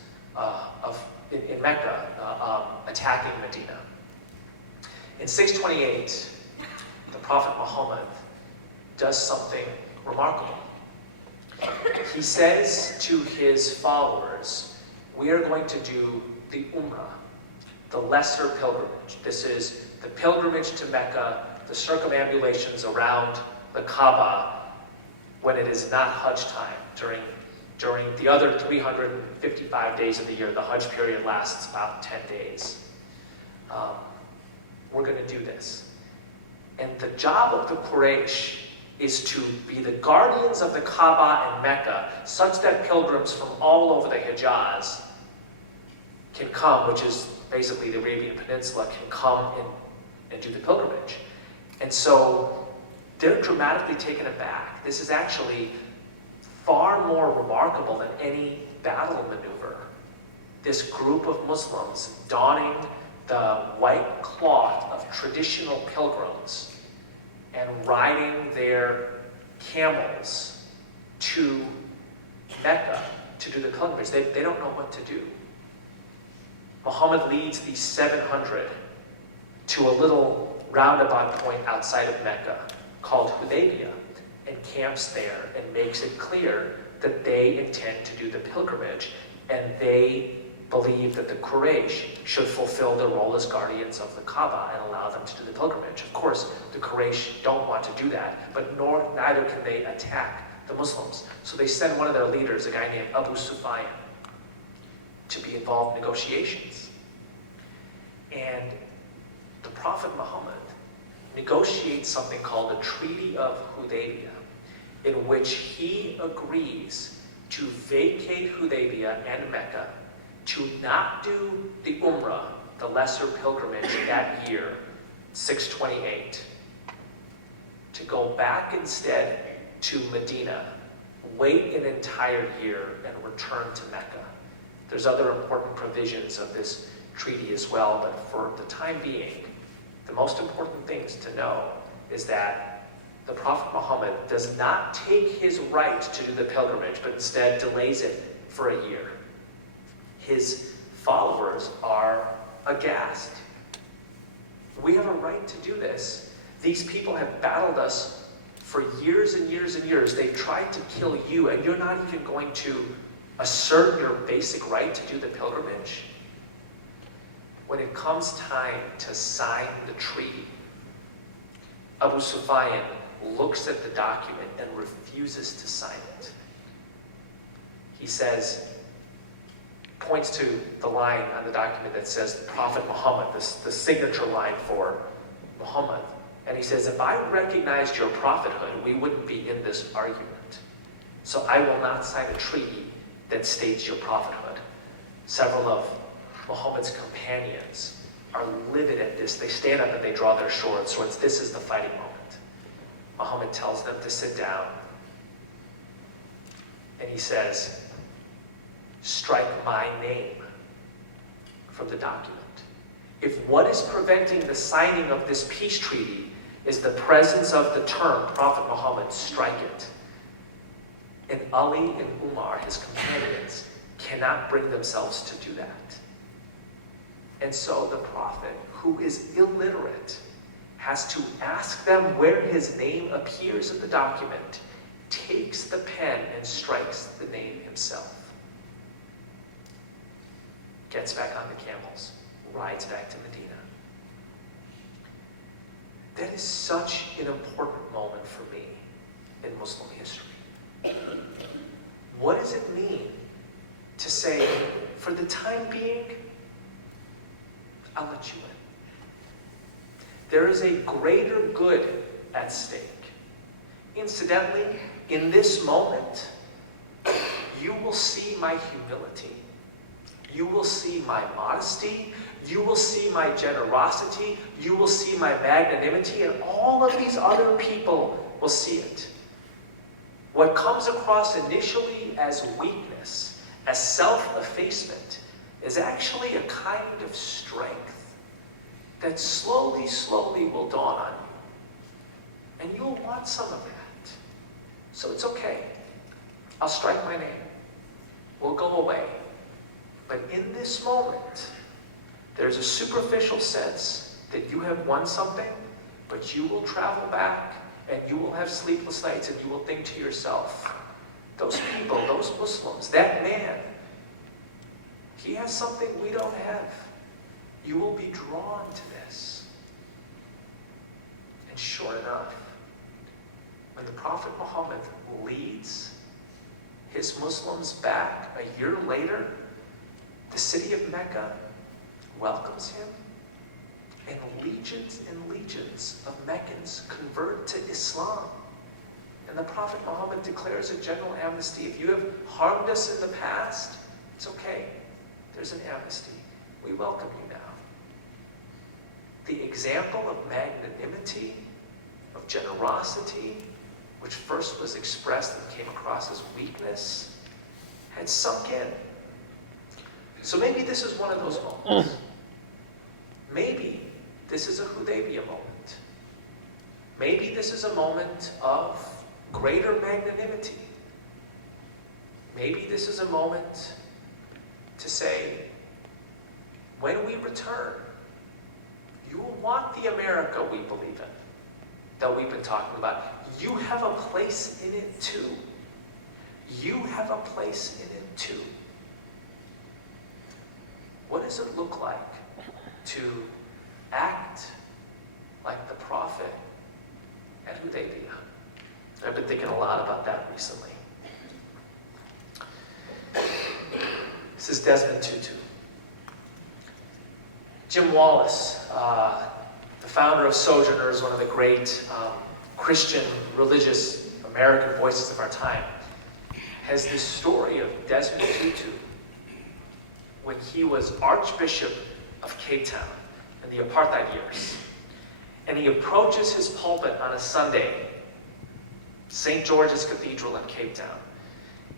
in Mecca, attacking Medina. In 628, the Prophet Muhammad does something remarkable. He says to his followers, we are going to do the Umrah, the lesser pilgrimage. This is the pilgrimage to Mecca, the circumambulations around the Kaaba when it is not Hajj time, during the other 355 days of the year. The Hajj period lasts about 10 days. We're going to do this. And the job of the Quraysh is to be the guardians of the Kaaba and Mecca, such that pilgrims from all over the Hijaz can come, which is basically the Arabian Peninsula, can come and do the pilgrimage. And so they're dramatically taken aback. This is actually far more remarkable than any battle maneuver. This group of Muslims donning the white cloth of traditional pilgrims and riding their camels to Mecca to do the pilgrimage. They don't know what to do. Muhammad leads these 700 to a little roundabout point outside of Mecca called Hudaybiyah and camps there and makes it clear that they intend to do the pilgrimage, and they believe that the Quraysh should fulfill their role as guardians of the Kaaba and allow them to do the pilgrimage. Of course, the Quraysh don't want to do that, but neither can they attack the Muslims. So they send one of their leaders, a guy named Abu Sufyan, to be involved in negotiations. And the Prophet Muhammad negotiates something called the Treaty of Hudaybiyah, in which he agrees to vacate Hudaybiyah and Mecca, to not do the Umrah, the lesser pilgrimage that year, 628, to go back instead to Medina, wait an entire year, and return to Mecca. There's other important provisions of this treaty as well, but for the time being, the most important things to know is that the Prophet Muhammad does not take his right to do the pilgrimage, but instead delays it for a year. His followers are aghast. We have a right to do this. These people have battled us for years and years and years. They've tried to kill you, and you're not even going to assert your basic right to do the pilgrimage? When it comes time to sign the treaty, Abu Sufyan looks at the document and refuses to sign it. He says, points to the line on the document that says Prophet Muhammad, the signature line for Muhammad. And he says, if I recognized your prophethood, we wouldn't be in this argument. So I will not sign a treaty that states your prophethood. Several of Muhammad's companions are livid at this. They stand up and they draw their swords. This is the fighting moment. Muhammad tells them to sit down. And he says, strike my name from the document. If what is preventing the signing of this peace treaty is the presence of the term Prophet Muhammad, strike it. And Ali and Umar, his companions, cannot bring themselves to do that. And so the Prophet, who is illiterate, has to ask them where his name appears in the document, takes the pen and strikes the name himself. Gets back on the camels, rides back to Medina. That is such an important moment for me in Muslim history. What does it mean to say, for the time being, I'll let you in? There is a greater good at stake. Incidentally, in this moment, you will see my humility. You will see my modesty. You will see my generosity. You will see my magnanimity, and all of these other people will see it. What comes across initially as weakness, as self-effacement, is actually a kind of strength that slowly, slowly will dawn on you. And you'll want some of that. So it's okay. I'll strike my name. We'll go away. But in this moment, there's a superficial sense that you have won something, but you will travel back and you will have sleepless nights and you will think to yourself, those people, those Muslims, that man, he has something we don't have. You will be drawn to this. And sure enough, when the Prophet Muhammad leads his Muslims back a year later, the city of Mecca welcomes him, and legions of Meccans convert to Islam. And the Prophet Muhammad declares a general amnesty. If you have harmed us in the past, it's okay. There's an amnesty. We welcome you now. The example of magnanimity, of generosity, which first was expressed and came across as weakness, had sunk in. So maybe this is one of those moments. Maybe this is a Hudaybiyah moment. Maybe this is a moment of greater magnanimity. Maybe this is a moment to say, when we return, you will want the America we believe in. that we've been talking about, you have a place in it too. You have a place in it too. What does it look like to act like the prophet at Hudaybiya? I've been thinking a lot about that recently. This is Desmond Tutu. Jim Wallace, the founder of Sojourners, one of the great Christian, religious American voices of our time, has this story of Desmond Tutu when he was Archbishop of Cape Town in the apartheid years. And he approaches his pulpit on a Sunday, St. George's Cathedral in Cape Town.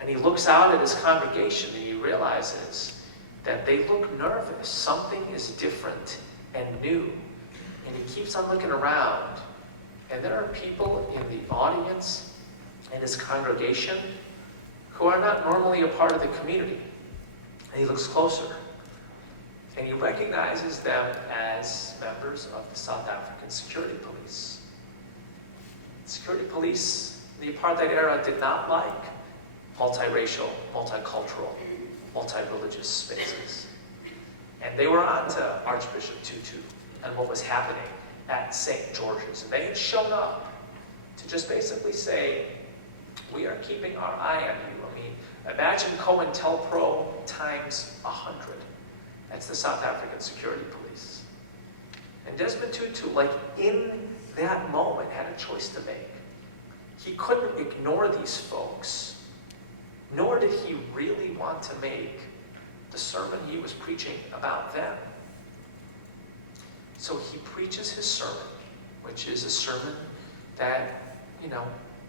And he looks out at his congregation and he realizes that they look nervous. Something is different and new. And he keeps on looking around. And there are people in the audience in his congregation who are not normally a part of the community. And he looks closer. And he recognizes them as members of the South African Security Police. Security police in the apartheid era did not like multiracial, multicultural, multi-religious spaces. And they were on to Archbishop Tutu and what was happening at St. George's. And they had shown up to just basically say, we are keeping our eye on you. I mean, imagine COINTELPRO times 100. That's the South African Security Police. And Desmond Tutu, like in that moment, had a choice to make. He couldn't ignore these folks, nor did he really want to make the sermon he was preaching about them. So he preaches his sermon, which is a sermon that,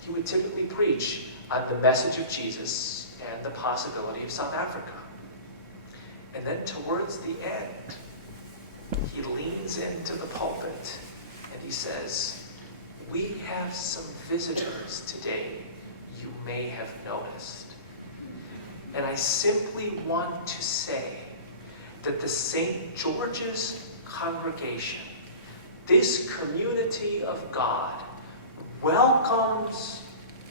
he would typically preach on the message of Jesus and the possibility of South Africa. And then towards the end, he leans into the pulpit and he says, we have some visitors today you may have noticed. And I simply want to say that the St. George's congregation, this community of God, welcomes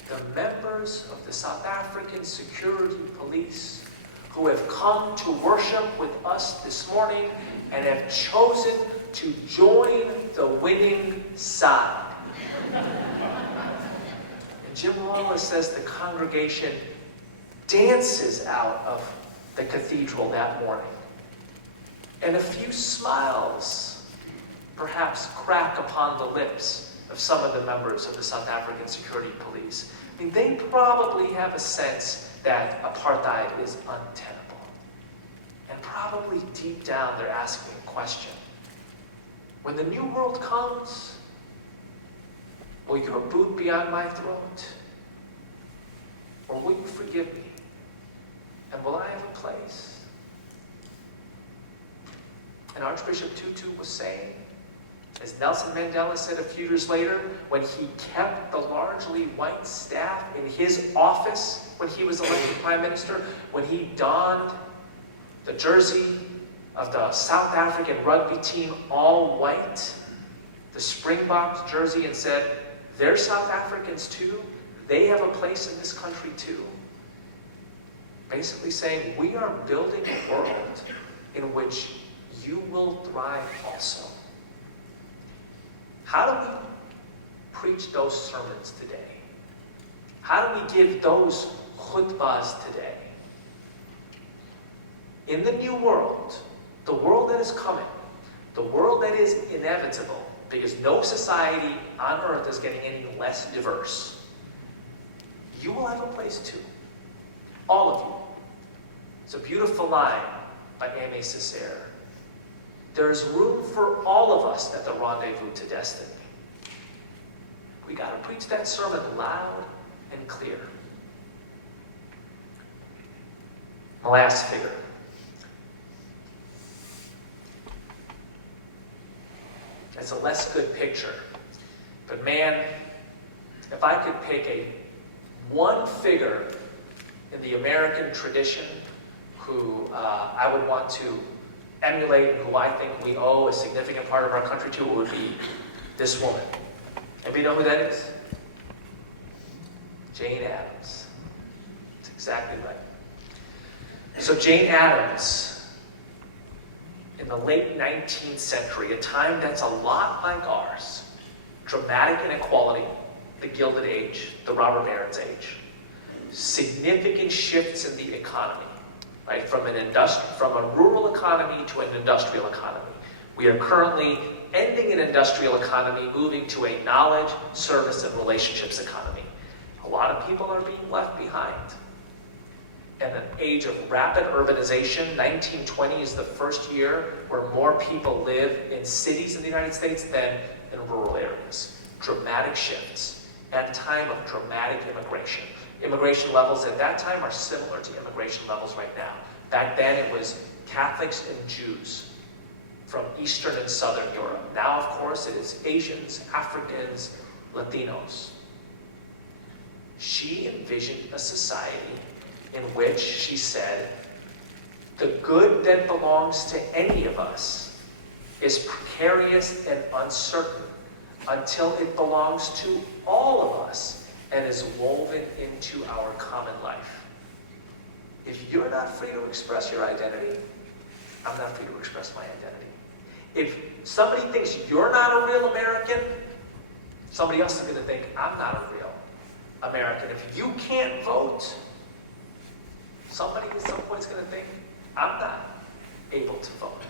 the members of the South African Security Police who have come to worship with us this morning and have chosen to join the winning side. And Jim Wallace says the congregation dances out of the cathedral that morning. And a few smiles perhaps crack upon the lips of some of the members of the South African Security Police. I mean, they probably have a sense that apartheid is untenable. And probably deep down they're asking a question. When the new world comes, will your boot be on my throat? Or will you forgive me? And will I have a place? And Archbishop Tutu was saying, as Nelson Mandela said a few years later, when he kept the largely white staff in his office when he was elected prime minister, when he donned the jersey of the South African rugby team, all white, the Springboks jersey, and said, they're South Africans too, they have a place in this country too. Basically saying, we are building a world in which you will thrive also. How do we preach those sermons today? How do we give those khutbahs today? In the new world, the world that is coming, the world that is inevitable, because no society on earth is getting any less diverse, you will have a place too. All of you. It's a beautiful line by Aimé Césaire. There's room for all of us at the rendezvous to destiny. We got to preach that sermon loud and clear. My last figure. It's a less good picture. But man, if I could pick one figure in the American tradition who I would want to emulate and who I think we owe a significant part of our country to, it would be this woman, Anybody know who that is? Jane Addams. That's exactly right. So Jane Addams, in the late 19th century, a time that's a lot like ours, dramatic inequality, the Gilded Age, the robber baron's age, significant shifts in the economy, right? From a rural economy to an industrial economy. We are currently ending an industrial economy, moving to a knowledge, service, and relationships economy. A lot of people are being left behind. In an age of rapid urbanization, 1920 is the first year where more people live in cities in the United States than in rural areas. Dramatic shifts and a time of dramatic immigration. Immigration levels at that time are similar to immigration levels right now. Back then it was Catholics and Jews from Eastern and Southern Europe. Now, of course, it is Asians, Africans, Latinos. She envisioned a society in which she said, the good that belongs to any of us is precarious and uncertain until it belongs to all of us and is woven into our common life. If you're not free to express your identity, I'm not free to express my identity. If somebody thinks you're not a real American, somebody else is going to think I'm not a real American. If you can't vote, somebody at some point is going to think I'm not able to vote.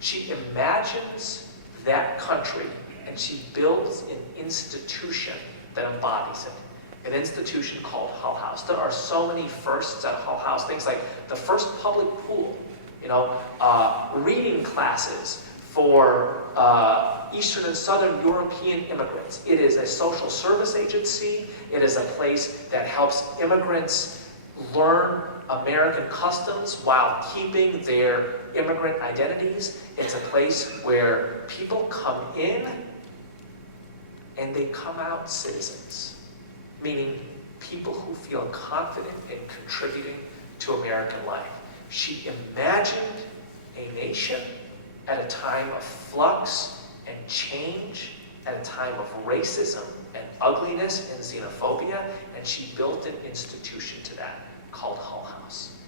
She imagines that country and she builds an institution that embodies it. An institution called Hull House. There are so many firsts at Hull House. Things like the first public pool, reading classes for Eastern and Southern European immigrants. It is a social service agency. It is a place that helps immigrants learn American customs while keeping their immigrant identities. It's a place where people come in and they come out citizens, meaning people who feel confident in contributing to American life. She imagined a nation at a time of flux and change, at a time of racism and ugliness and xenophobia, and she built an institution to that called Hull House.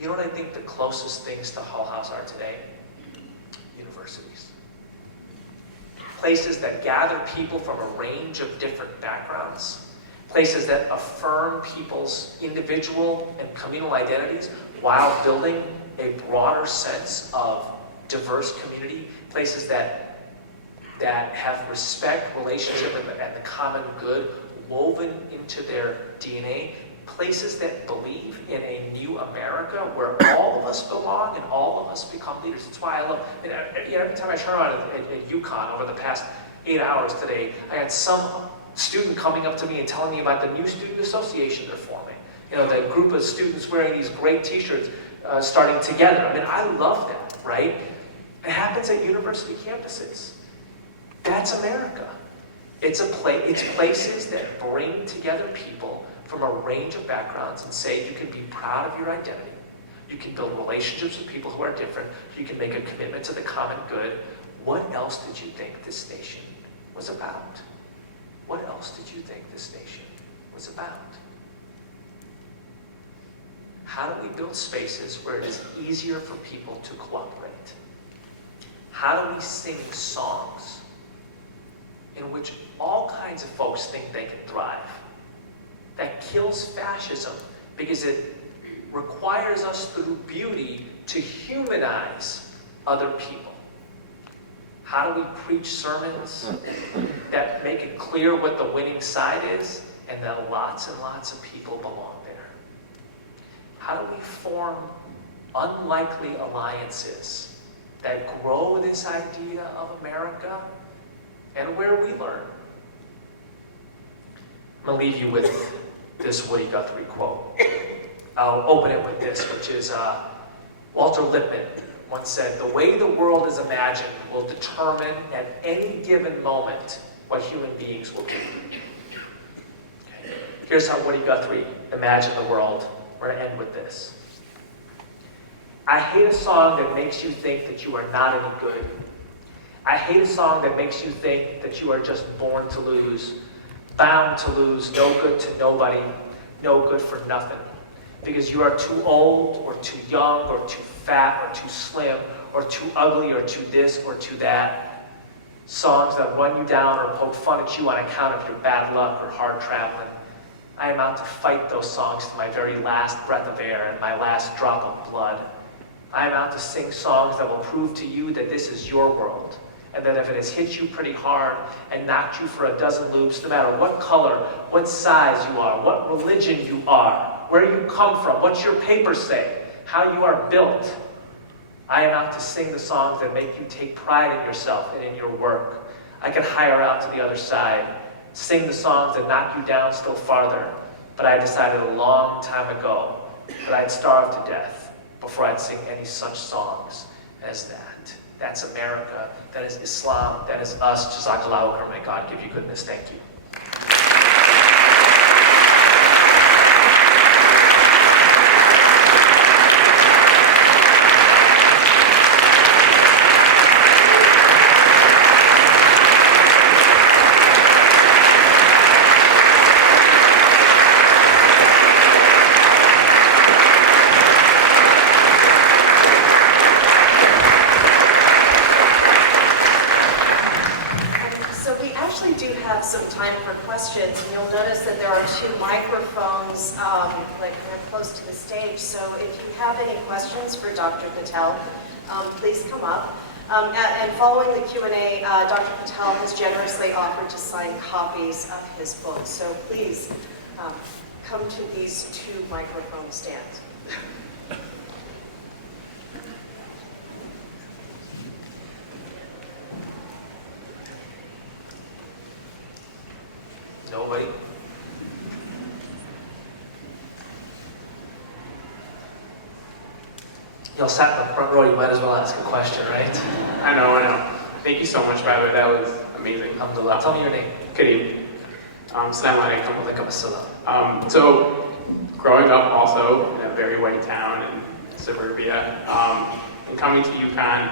You know what I think the closest things to Hull House are today? Universities. Places that gather people from a range of different backgrounds. Places that affirm people's individual and communal identities while building a broader sense of diverse community. Places that have respect, relationship, and the common good woven into their DNA. Places that believe in a new America where all of us belong and all of us become leaders. That's why I love, every time I turn around at UConn over the past 8 hours today, I had some student coming up to me and telling me about the new student association they're forming. The group of students wearing these great t-shirts starting together. I love that, right? It happens at university campuses. That's America. It's places that bring together people from a range of backgrounds and say you can be proud of your identity. You can build relationships with people who are different. You can make a commitment to the common good. What else did you think this nation was about? What else did you think this nation was about? How do we build spaces where it is easier for people to cooperate? How do we sing songs in which all kinds of folks think they can thrive? That kills fascism because it requires us through beauty to humanize other people. How do we preach sermons that make it clear what the winning side is and that lots and lots of people belong there? How do we form unlikely alliances that grow this idea of America and where we learn? I'm going to leave you with this Woody Guthrie quote. I'll open it with this, which is Walter Lippmann once said, "The way the world is imagined will determine at any given moment what human beings will do." Okay. Here's how Woody Guthrie imagined the world. We're going to end with this. "I hate a song that makes you think that you are not any good. I hate a song that makes you think that you are just born to lose, bound to lose, no good to nobody, no good for nothing. Because you are too old, or too young, or too fat, or too slim, or too ugly, or too this, or too that. Songs that run you down or poke fun at you on account of your bad luck or hard traveling. I am out to fight those songs to my very last breath of air and my last drop of blood. I am out to sing songs that will prove to you that this is your world, and that if it has hit you pretty hard and knocked you for a dozen loops, no matter what color, what size you are, what religion you are, where you come from, what your papers say, how you are built, I am out to sing the songs that make you take pride in yourself and in your work. I could hire out to the other side, sing the songs that knock you down still farther, but I decided a long time ago that I'd starve to death before I'd sing any such songs as that. That's America. That is Islam. That is us. Jazakallahu, may God give you goodness. Thank you. Some time for questions, and you'll notice that there are two microphones like kind of close to the stage, so if you have any questions for Dr. Patel, please come up. And following the Q&A, Dr. Patel has generously offered to sign copies of his book, so please come to these two microphone stands. Nobody? Y'all sat in the front row, you might as well ask a question, right? I know. Thank you so much, by the way. That was amazing. Alhamdulillah. Tell me your name. Kareem. Assalamu alaikum. Walaikum assalam. So, growing up also in a very white town in suburbia, and coming to UConn,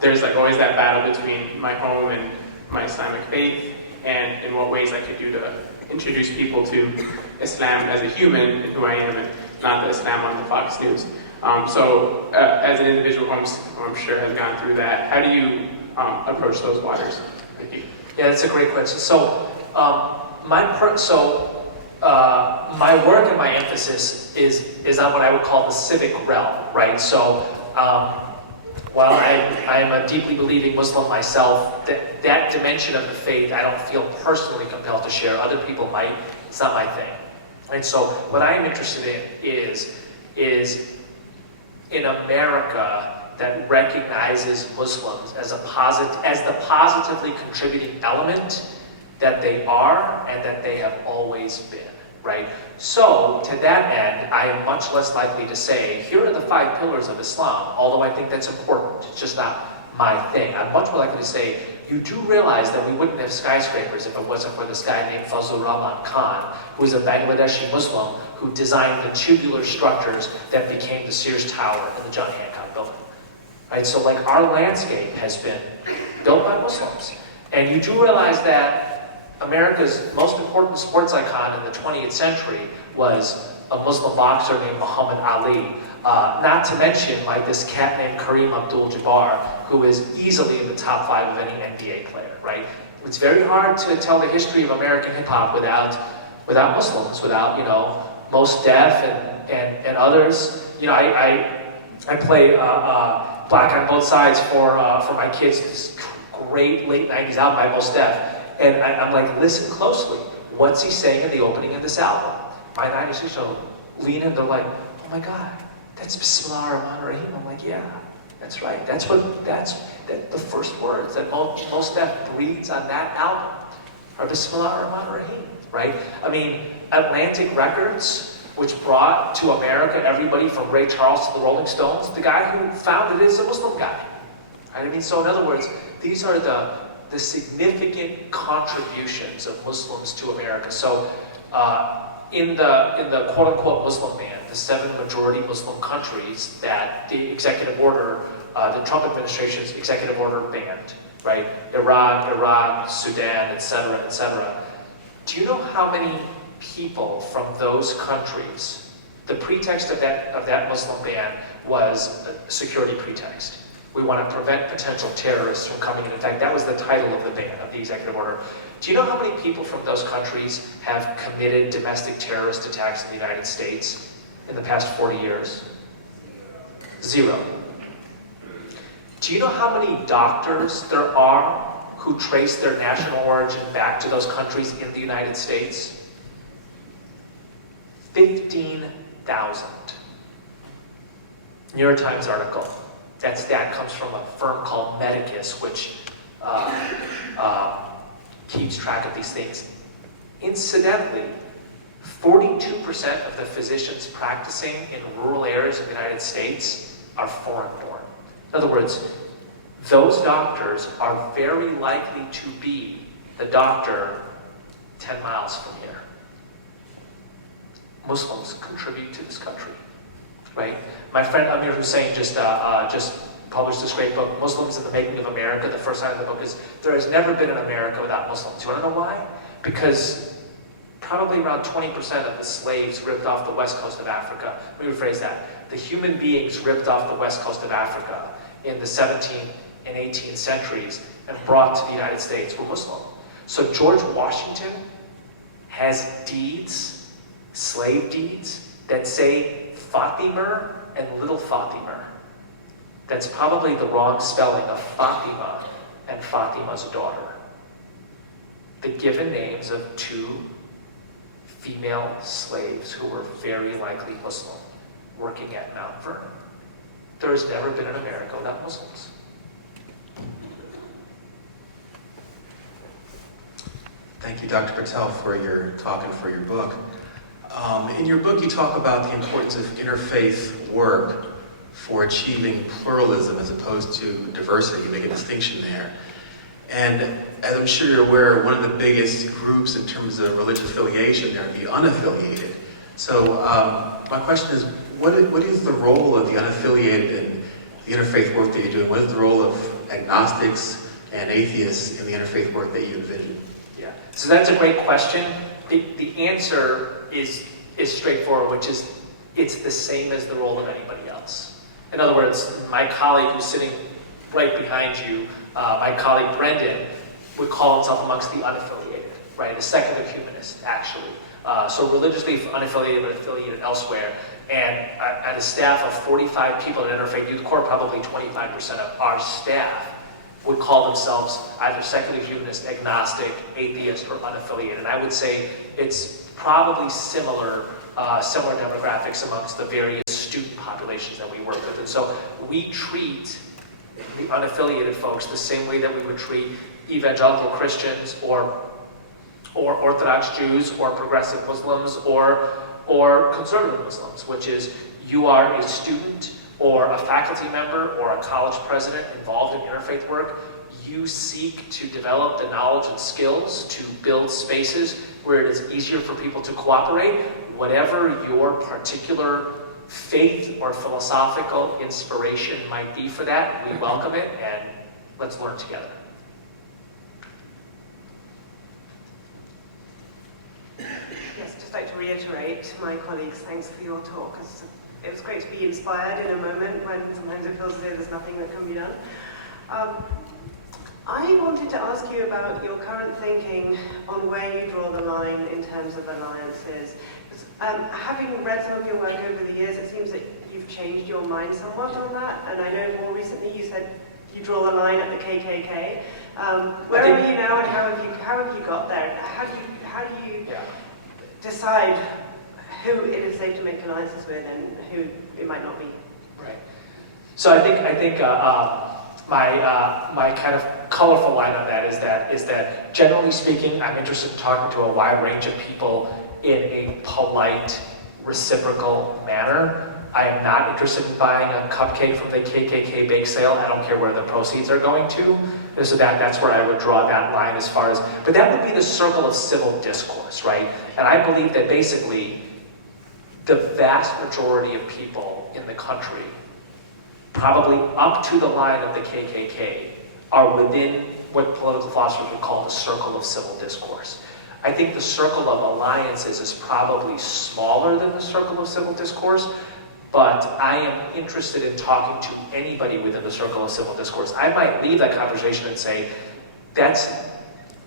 there's like always that battle between my home and my Islamic faith, and in what ways I could do to introduce people to Islam as a human and who I am, and not the Islam on the Fox News. So, as an individual who I'm sure has gone through that, how do you approach those waters? Thank you. Yeah, that's a great question. So, my work and my emphasis is on what I would call the civic realm, right? So, while I am a deeply believing Muslim myself, that dimension of the faith I don't feel personally compelled to share. Other people might. It's not my thing. And so what I am interested in is in America that recognizes Muslims as the positively contributing element that they are and that they have always been. Right? So, to that end, I am much less likely to say, here are the 5 pillars of Islam, although I think that's important. It's just not my thing. I'm much more likely to say, you do realize that we wouldn't have skyscrapers if it wasn't for this guy named Fazlur Rahman Khan, who is a Bangladeshi Muslim who designed the tubular structures that became the Sears Tower and the John Hancock Building. Right? So, like, our landscape has been built by Muslims. And you do realize that America's most important sports icon in the 20th century was a Muslim boxer named Muhammad Ali. Not to mention, like, this cat named Kareem Abdul-Jabbar, who is easily in the top 5 of any NBA player, right? It's very hard to tell the history of American hip-hop without Muslims, without, Mos Def and others. I play Black on Both Sides for my kids. This great late 90s album by Mos Def. And I'm like, listen closely. What's he saying in the opening of this album? My 96-year-old lean in, they're like, oh my God, that's Bismillah ar-Rahman ar-Rahim. I'm like, yeah, that's right. That's the first words that Mos Def breathes on that album are Bismillah ar-Rahman ar-Rahim, right? I mean, Atlantic Records, which brought to America everybody from Ray Charles to the Rolling Stones, the guy who founded it is a Muslim guy. Right? I mean, so in other words, these are the significant contributions of Muslims to America. So, in the quote-unquote Muslim ban, the 7 majority Muslim countries that the executive order the Trump administration's executive order banned, right? Iran, Iraq, Sudan, et cetera, et cetera. Do you know how many people from those countries, the pretext of that Muslim ban was a security pretext. We want to prevent potential terrorists from coming in. In fact, that was the title of the ban, of the executive order. Do you know how many people from those countries have committed domestic terrorist attacks in the United States in the past 40 years? 0. Do you know how many doctors there are who trace their national origin back to those countries in the United States? 15,000. New York Times article. That stat comes from a firm called Medicus, which keeps track of these things. Incidentally, 42% of the physicians practicing in rural areas of the United States are foreign-born. In other words, those doctors are very likely to be the doctor 10 miles from here. Muslims contribute to this country, right? My friend Amir Hussein just published this great book, Muslims in the Making of America. The first line of the book is, there has never been an America without Muslims. You want to know why? Because probably around 20% of the slaves ripped off the west coast of Africa. Let me rephrase that. The human beings ripped off the west coast of Africa in the 17th and 18th centuries and brought to the United States were Muslim. So George Washington has deeds, slave deeds, that say Fatima and Little Fatima. That's probably the wrong spelling of Fatima and Fatima's daughter. The given names of 2 female slaves who were very likely Muslim working at Mount Vernon. There has never been an America without Muslims. Thank you, Dr. Patel, for your talk and for your book. In your book, you talk about the importance of interfaith work for achieving pluralism as opposed to diversity. You make a distinction there. And as I'm sure you're aware, one of the biggest groups in terms of religious affiliation are the unaffiliated. So my question is, what is the role of the unaffiliated in the interfaith work that you're doing? What is the role of agnostics and atheists in the interfaith work that you envision? Yeah, so that's a great question. The answer is straightforward, which is it's the same as the role of anybody else. In other words, my colleague who's sitting right behind you, my colleague Brendan, would call himself amongst the unaffiliated, right? A secular humanist, actually. So religiously unaffiliated but affiliated elsewhere. And at a staff of 45 people at Interfaith Youth Corps, probably 25% of our staff would call themselves either secular humanist, agnostic, atheist, or unaffiliated. And I would say it's probably similar demographics amongst the various student populations that we work with. And so we treat the unaffiliated folks the same way that we would treat evangelical Christians or Orthodox Jews or progressive Muslims or conservative Muslims, which is you are a student or a faculty member or a college president involved in interfaith work. You seek to develop the knowledge and skills to build spaces where it is easier for people to cooperate. Whatever your particular faith or philosophical inspiration might be for that, we welcome it, and let's learn together. Yes, just like to reiterate my colleagues' thanks for your talk. It was great to be inspired in a moment when sometimes it feels as though there's nothing that can be done. I wanted to ask you about your current thinking on where you draw the line in terms of alliances. Having read some of your work over the years, it seems that you've changed your mind somewhat on that, and I know more recently you said you draw the line at the KKK. Where are you now, and how have you got there? How do you decide who it is safe to make alliances with and who it might not be? Right. So I think my kind of colorful line on that is that generally speaking, I'm interested in talking to a wide range of people in a polite, reciprocal manner. I am not interested in buying a cupcake from the KKK bake sale. I don't care where the proceeds are going to. So that's where I would draw that line as far as, but that would be the circle of civil discourse, right? And I believe that basically the vast majority of people in the country probably up to the line of the KKK, are within what political philosophers would call the circle of civil discourse. I think the circle of alliances is probably smaller than the circle of civil discourse, but I am interested in talking to anybody within the circle of civil discourse. I might leave that conversation and say,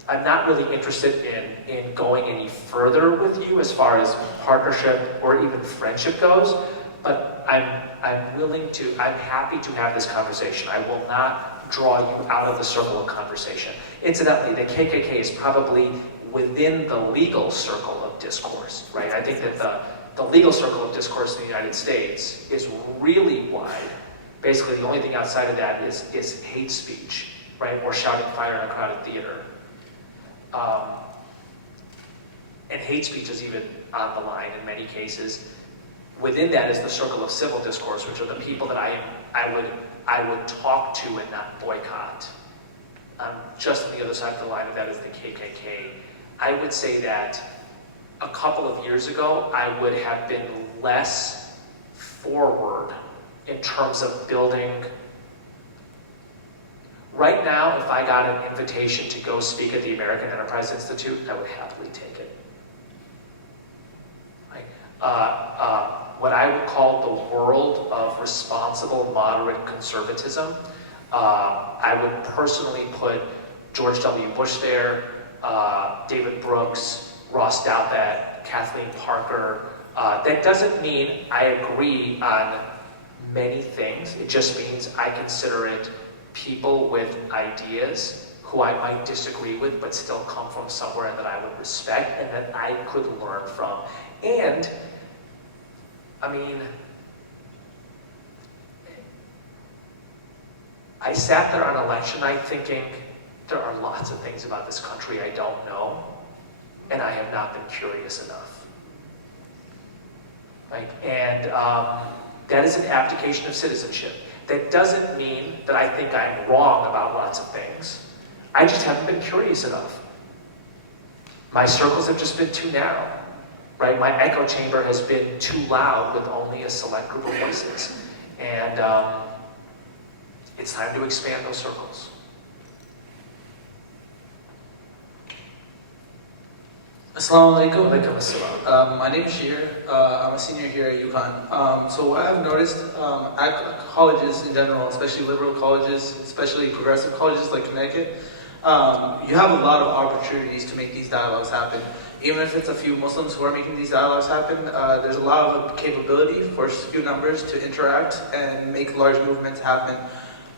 I'm not really interested in going any further with you as far as partnership or even friendship goes, but I'm happy to have this conversation. I will not draw you out of the circle of conversation. Incidentally, the KKK is probably within the legal circle of discourse, right? I think that the legal circle of discourse in the United States is really wide. Basically, the only thing outside of that is hate speech, right? Or shouting fire in a crowded theater. And hate speech is even on the line in many cases. Within that is the circle of civil discourse, which are the people that I would talk to and not boycott. Just on the other side of the line of that is the KKK. I would say that a couple of years ago, I would have been less forward in terms of building. Right now, if I got an invitation to go speak at the American Enterprise Institute, I would happily take it. Right? What I would call the world of responsible, moderate conservatism, I would personally put George W. Bush there, David Brooks, Ross Douthat, Kathleen Parker. That doesn't mean I agree on many things. It just means I consider it people with ideas who I might disagree with, but still come from somewhere that I would respect and that I could learn from. And, I mean, I sat there on election night thinking, there are lots of things about this country I don't know, and I have not been curious enough. Right? And that is an abdication of citizenship. That doesn't mean that I think I'm wrong about lots of things. I just haven't been curious enough. My circles have just been too narrow, right? My echo chamber has been too loud with only a select group of voices. And it's time to expand those circles. Assalamu alaikum. Alaikum assalam. My name is Shir. I'm a senior here at UConn. So what I've noticed at colleges in general, especially liberal colleges, especially progressive colleges like Connecticut, you have a lot of opportunities to make these dialogues happen. Even if it's a few Muslims who are making these dialogues happen, there's a lot of capability for few numbers to interact and make large movements happen.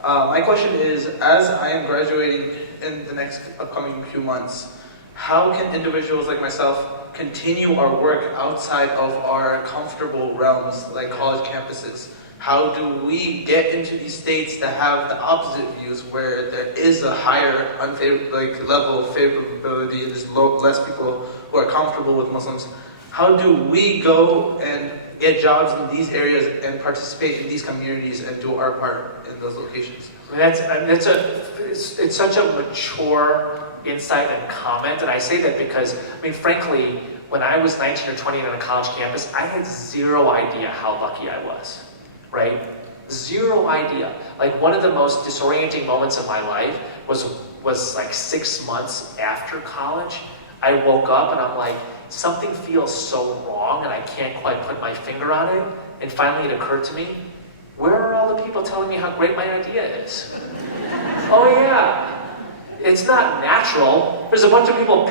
My question is, as I am graduating in the next upcoming few months, how can individuals like myself continue our work outside of our comfortable realms like college campuses? How do we get into these states that have the opposite views, where there is a higher level of favorability and there's less people who are comfortable with Muslims? How do we go and get jobs in these areas and participate in these communities and do our part in those locations? It's such a mature insight and comment, and I say that because, frankly, when I was 19 or 20 on a college campus, I had zero idea how lucky I was, right? Zero idea. Like, one of the most disorienting moments of my life was like 6 months after college. I woke up and I'm like, something feels so wrong and I can't quite put my finger on it, and finally it occurred to me, where are all the people telling me how great my idea is? Oh yeah. It's not natural. There's a bunch of people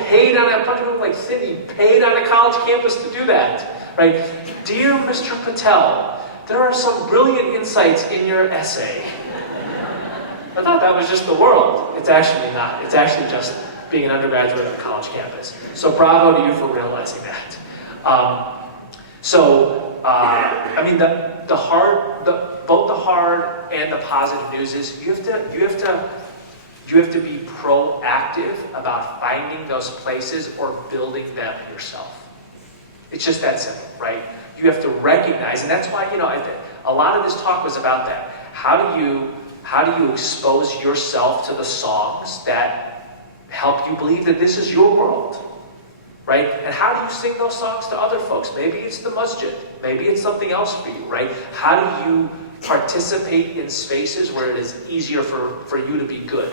like Sydney paid on a college campus to do that, right? Dear Mr. Patel, there are some brilliant insights in your essay. I thought that was just the world. It's actually not. It's actually just being an undergraduate on a college campus. So bravo to you for realizing that. Both the hard and the positive news is you have to be proactive about finding those places or building them yourself. It's just that simple, right? You have to recognize, and that's why, a lot of this talk was about that. How do you expose yourself to the songs that help you believe that this is your world, right? And how do you sing those songs to other folks? Maybe it's the masjid, maybe it's something else for you, right? How do you participate in spaces where it is easier for you to be good,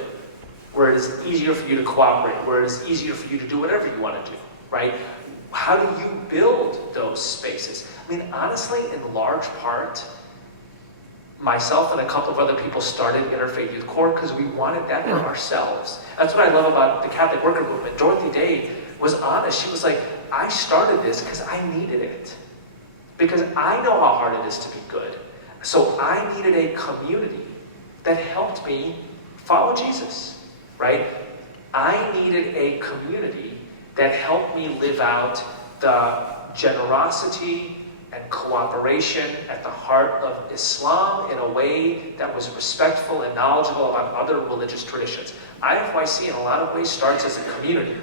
where it is easier for you to cooperate, where it is easier for you to do whatever you want to do, right? How do you build those spaces? I mean, honestly, in large part, myself and a couple of other people started Interfaith Youth Corps because we wanted that for ourselves. That's what I love about the Catholic Worker Movement. Dorothy Day was honest. She was like, I started this because I needed it. Because I know how hard it is to be good. So I needed a community that helped me follow Jesus, right? I needed a community that helped me live out the generosity and cooperation at the heart of Islam in a way that was respectful and knowledgeable about other religious traditions. IFYC in a lot of ways starts as a community,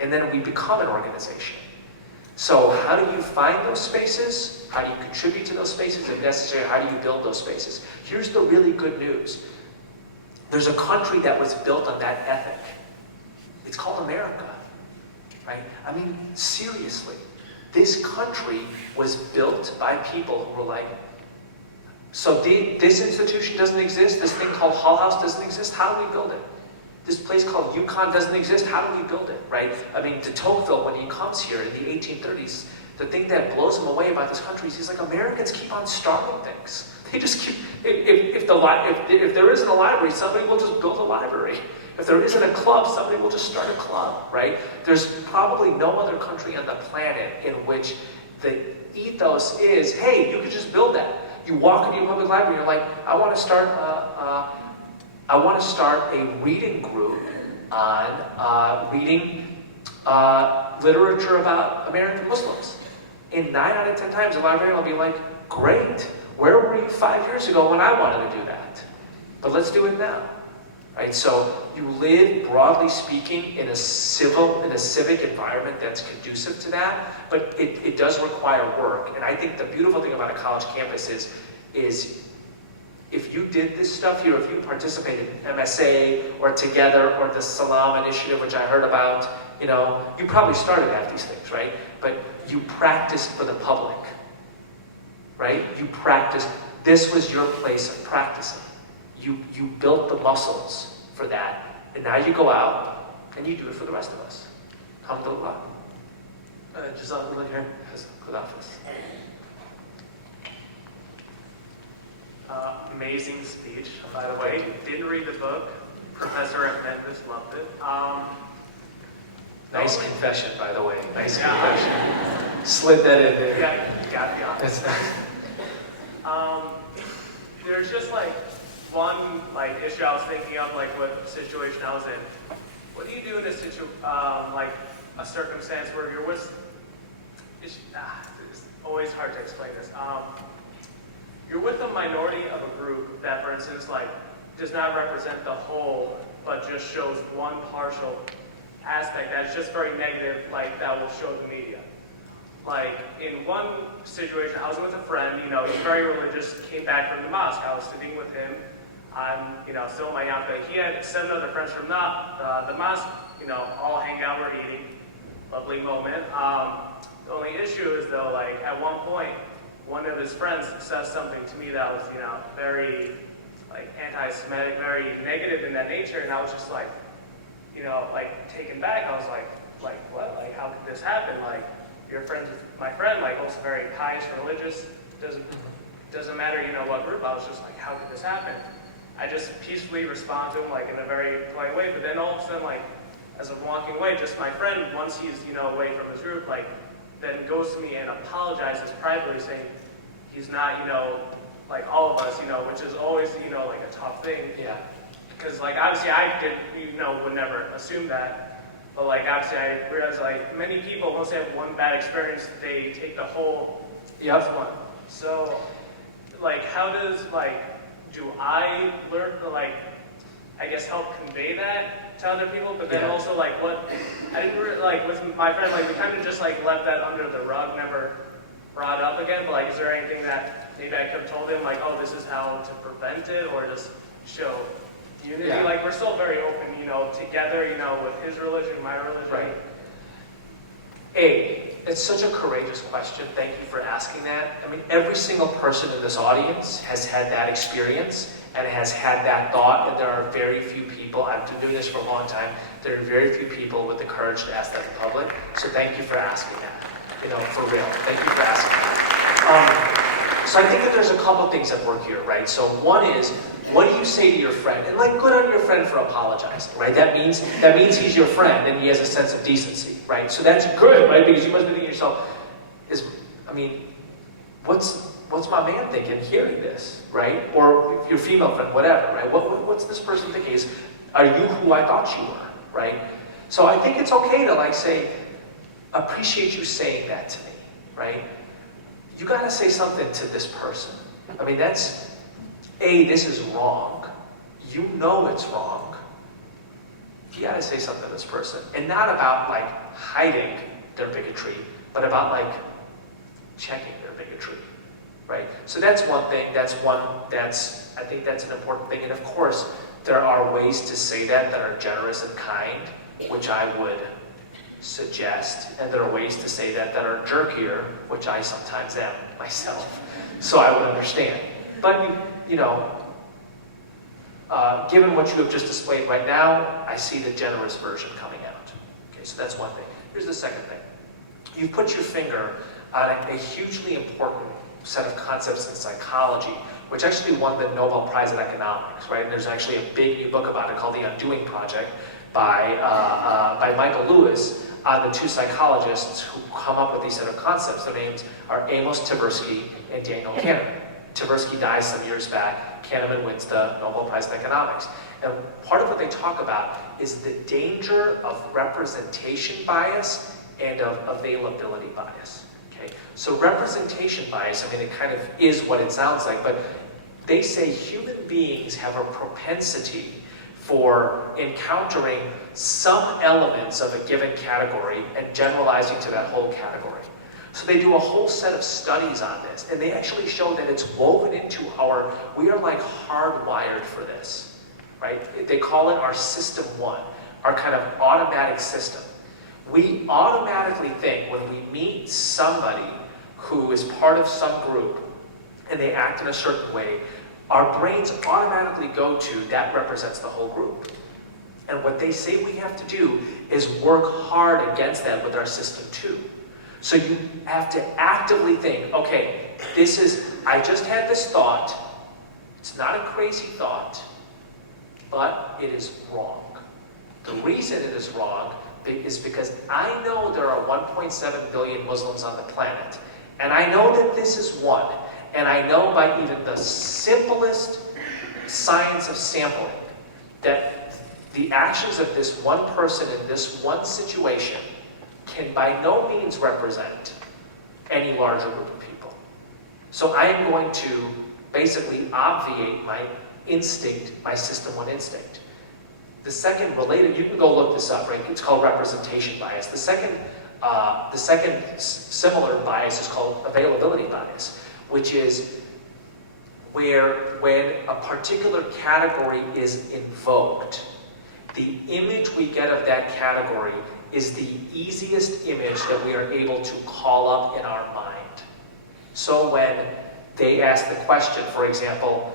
and then we become an organization. So how do you find those spaces? How do you contribute to those spaces? If necessary, how do you build those spaces? Here's the really good news. There's a country that was built on that ethic. It's called America, right? I mean, seriously. This country was built by people who were like, so this institution doesn't exist, this thing called Hull House doesn't exist, how do we build it? This place called UConn doesn't exist, how do we build it, right? I mean, de Tocqueville, when he comes here in the 1830s, the thing that blows him away about this country is he's like, Americans keep on starting things. They just keep, if there isn't a library, somebody will just build a library. If there isn't a club, somebody will just start a club, right? There's probably no other country on the planet in which the ethos is, hey, you could just build that. You walk into your public library, you're like, I want to start a reading group on reading literature about American Muslims. And 9 out of 10 times, the librarian will be like, great, where were you 5 years ago when I wanted to do that? But let's do it now. Right? So you live, broadly speaking, in a civic environment that's conducive to that, but it does require work. And I think the beautiful thing about a college campus is if you did this stuff here, if you participated in MSA or Together or the Salam Initiative, which I heard about, you probably started at these things, right? But you practiced for the public, right? You practiced. This was your place of practicing. You built the muscles for that. And now you go out and you do it for the rest of us. Alhamdulillah. Jazakallah khair. Good office. Amazing speech, by the way. Didn't read the book. Professor at Memphis loved it. Nice confession, by the way. Nice confession. Slid that in there. You got to be honest. That's nice. There's just one issue I was thinking of, what situation I was in. What do you do in a circumstance where you're with? It's always hard to explain this. You're with a minority of a group that, for instance, does not represent the whole, but just shows one partial aspect that's just very negative, that will show the media. In one situation, I was with a friend, he's very religious, came back from the mosque. I was sitting with him. I'm, still in my yampa. He had 7 other friends from the mosque, all hanging out, we're eating. Lovely moment. The only issue is, though, at one point, one of his friends says something to me that was, very, anti-Semitic, very negative in that nature, and I was just taken back. I was like, what? How could this happen? You're friends with my friend, also very pious, religious. Doesn't matter, what group. I was just like, how could this happen? I just peacefully respond to him, in a very polite way. But then all of a sudden, as I'm walking away, just my friend, once he's, away from his group, then goes to me and apologizes privately, saying he's not, all of us, which is always, a tough thing. Yeah. Because, obviously I could, would never assume that. But, obviously I realize, many people, once they have one bad experience, they take the whole as one. So, how does, do I learn to, I guess, help convey that to other people? But then also, what, I didn't really, with my friend, we kind of just, left that under the rug, never brought it up again. But, is there anything that maybe I could have told him, oh, this is how to prevent it, or just show unity? Yeah. We're still very open, together, with his religion, my religion. Right. It's such a courageous question. Thank you for asking that. I mean, every single person in this audience has had that experience and has had that thought, and there are very few people, I've been doing this for a long time, there are very few people with the courage to ask that in public. So thank you for asking that. For real. Thank you for asking that. So I think that there's a couple things at work here, right? So one is, what do you say to your friend? And good on your friend for apologizing, right? That means he's your friend and he has a sense of decency, right? So that's good, right? Because you must be thinking to yourself, what's my man thinking hearing this, right? Or your female friend, whatever, right? What's this person thinking? Are you who I thought you were, right? So I think it's okay to say, appreciate you saying that to me, right? You gotta say something to this person. I mean, this is wrong. You know it's wrong. You gotta say something to this person. And not about hiding their bigotry, but about checking their bigotry, right? So that's one thing. I think that's an important thing. And of course, there are ways to say that are generous and kind, which I would suggest. And there are ways to say that are jerkier, which I sometimes am myself. So I would understand. But given what you have just displayed right now, I see the generous version coming out. Okay, so that's one thing. Here's the second thing. You've put your finger on a hugely important set of concepts in psychology, which actually won the Nobel Prize in Economics, right? And there's actually a big new book about it called The Undoing Project by Michael Lewis on the two psychologists who come up with these set of concepts. Their names are Amos Tversky and Daniel Kahneman. Tversky dies some years back. Kahneman wins the Nobel Prize in Economics. And part of what they talk about is the danger of representation bias and of availability bias. Okay? So representation bias, it kind of is what it sounds like, but they say human beings have a propensity for encountering some elements of a given category and generalizing to that whole category. So they do a whole set of studies on this, and they actually show that it's woven into we are hardwired for this, right? They call it our system one, our kind of automatic system. We automatically think when we meet somebody who is part of some group and they act in a certain way, our brains automatically go to that represents the whole group. And what they say we have to do is work hard against that with our system two. So you have to actively think, okay, I just had this thought. It's not a crazy thought, but it is wrong. The reason it is wrong is because I know there are 1.7 billion Muslims on the planet. And I know that this is one. And I know by even the simplest science of sampling that the actions of this one person in this one situation can by no means represent any larger group of people. So I am going to basically obviate my instinct, my system one instinct. The second related, you can go look this up, right? It's called representation bias. The second similar bias is called availability bias, which is where when a particular category is invoked, the image we get of that category is the easiest image that we are able to call up in our mind. So when they ask the question, for example,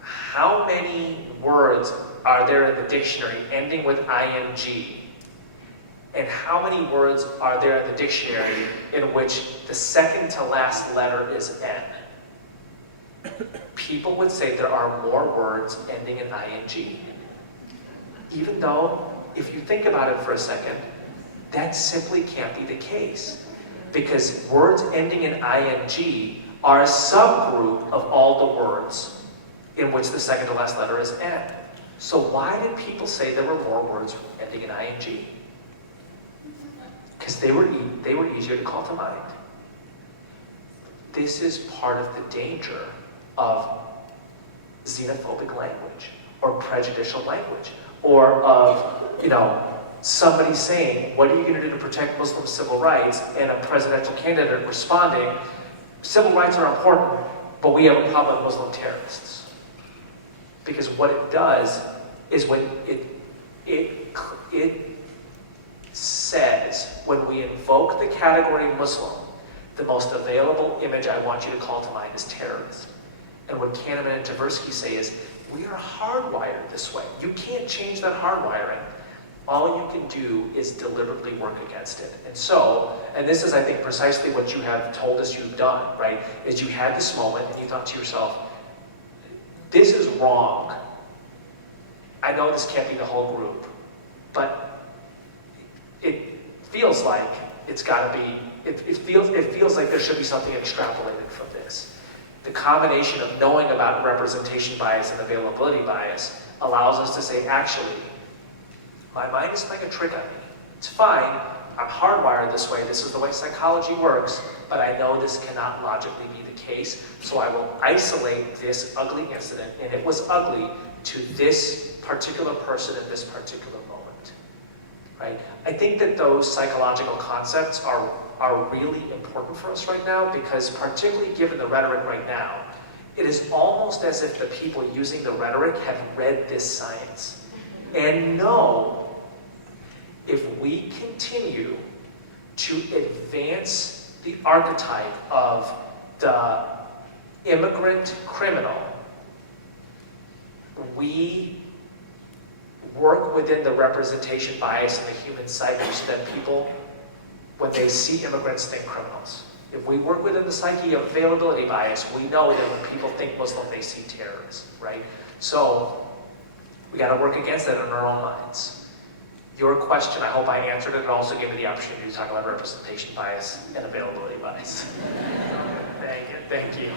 how many words are there in the dictionary ending with ing? And how many words are there in the dictionary in which the second to last letter is N? People would say there are more words ending in ing. Even though, if you think about it for a second, that simply can't be the case. Because words ending in ing are a subgroup of all the words in which the second to last letter is N. So why did people say there were more words ending in ing? Because they were easier to call to mind. This is part of the danger of xenophobic language or prejudicial language, or of, somebody saying, what are you going to do to protect Muslim civil rights? And a presidential candidate responding, civil rights are important, but we have a problem with Muslim terrorists. Because what it does is when it says, when we invoke the category Muslim, the most available image I want you to call to mind is terrorism. And what Kahneman and Tversky say is, we are hardwired this way. You can't change that hardwiring. All you can do is deliberately work against it. And so, and this is, I think, precisely what you have told us you've done, right? Is you had this moment and you thought to yourself, this is wrong. I know this can't be the whole group, but it feels like it's got to be, it feels like there should be something extrapolated from this. The combination of knowing about representation bias and availability bias allows us to say, actually, my mind is playing a trick on me. It's fine, I'm hardwired this way, this is the way psychology works, but I know this cannot logically be the case, so I will isolate this ugly incident, and it was ugly to this particular person at this particular moment, right? I think that those psychological concepts are really important for us right now, because particularly given the rhetoric right now, it is almost as if the people using the rhetoric have read this science and know if we continue to advance the archetype of the immigrant criminal, we work within the representation bias in the human psyche so that people, when they see immigrants, think criminals. If we work within the psyche of availability bias, we know that when people think Muslim, they see terrorists, right? So we got to work against that in our own minds. Your question, I hope I answered it, and also gave me the opportunity to talk about representation bias and availability bias. Thank you.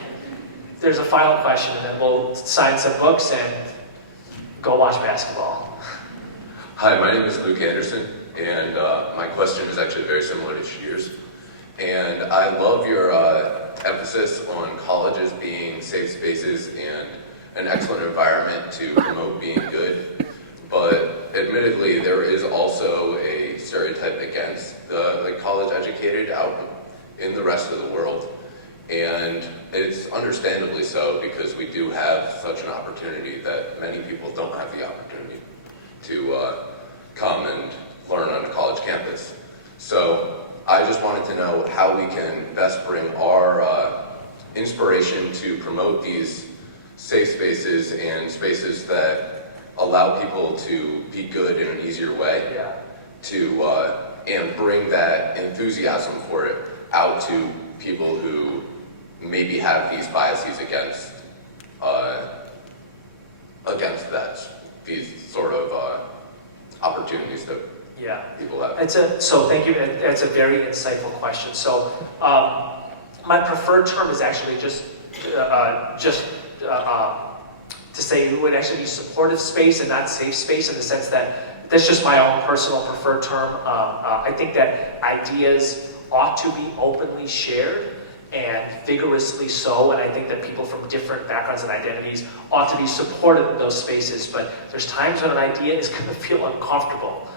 There's a final question, and then we'll sign some books and go watch basketball. Hi, my name is Luke Anderson, and my question is actually very similar to Shir's. And I love your emphasis on colleges being safe spaces and an excellent environment to promote being good. But admittedly, there is also a stereotype against the college educated out in the rest of the world. And it's understandably so, because we do have such an opportunity that many people don't have the opportunity to come and learn on a college campus. So I just wanted to know how we can best bring our inspiration to promote these safe spaces and spaces that allow people to be good in an easier way, and bring that enthusiasm for it out to people who maybe have these biases against these sort of opportunities that people have. So thank you. That's a very insightful question. So my preferred term is actually just to say it would actually be supportive space and not safe space, in the sense that that's just my own personal preferred term. I think that ideas ought to be openly shared, and vigorously so, and I think that people from different backgrounds and identities ought to be supported in those spaces, but there's times when an idea is going to feel uncomfortable.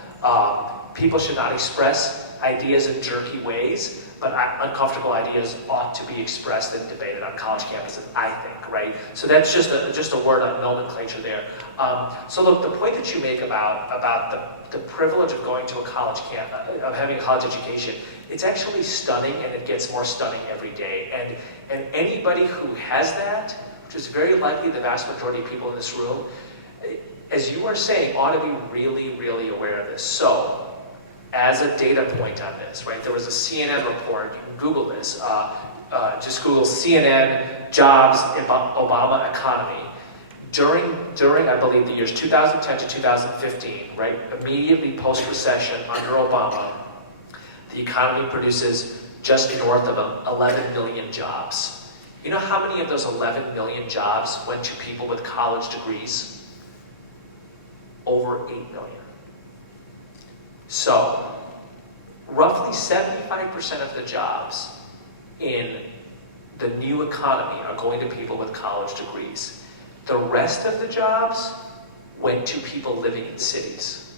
People should not express ideas in jerky ways, but uncomfortable ideas ought to be expressed and debated on college campuses, I think, right? So that's just a word on nomenclature there. So look, the point that you make about the privilege of going to a college campus, of having a college education, it's actually stunning, and it gets more stunning every day. And anybody who has that, which is very likely the vast majority of people in this room, as you are saying, ought to be really, really aware of this. So, as a data point on this, right, there was a CNN report, you can Google this, just Google CNN jobs, Obama economy. During, I believe, the years 2010 to 2015, right, immediately post-recession under Obama, the economy produces just north of 11 million jobs. You know how many of those 11 million jobs went to people with college degrees? Over 8 million. So, roughly 75% of the jobs in the new economy are going to people with college degrees. The rest of the jobs went to people living in cities,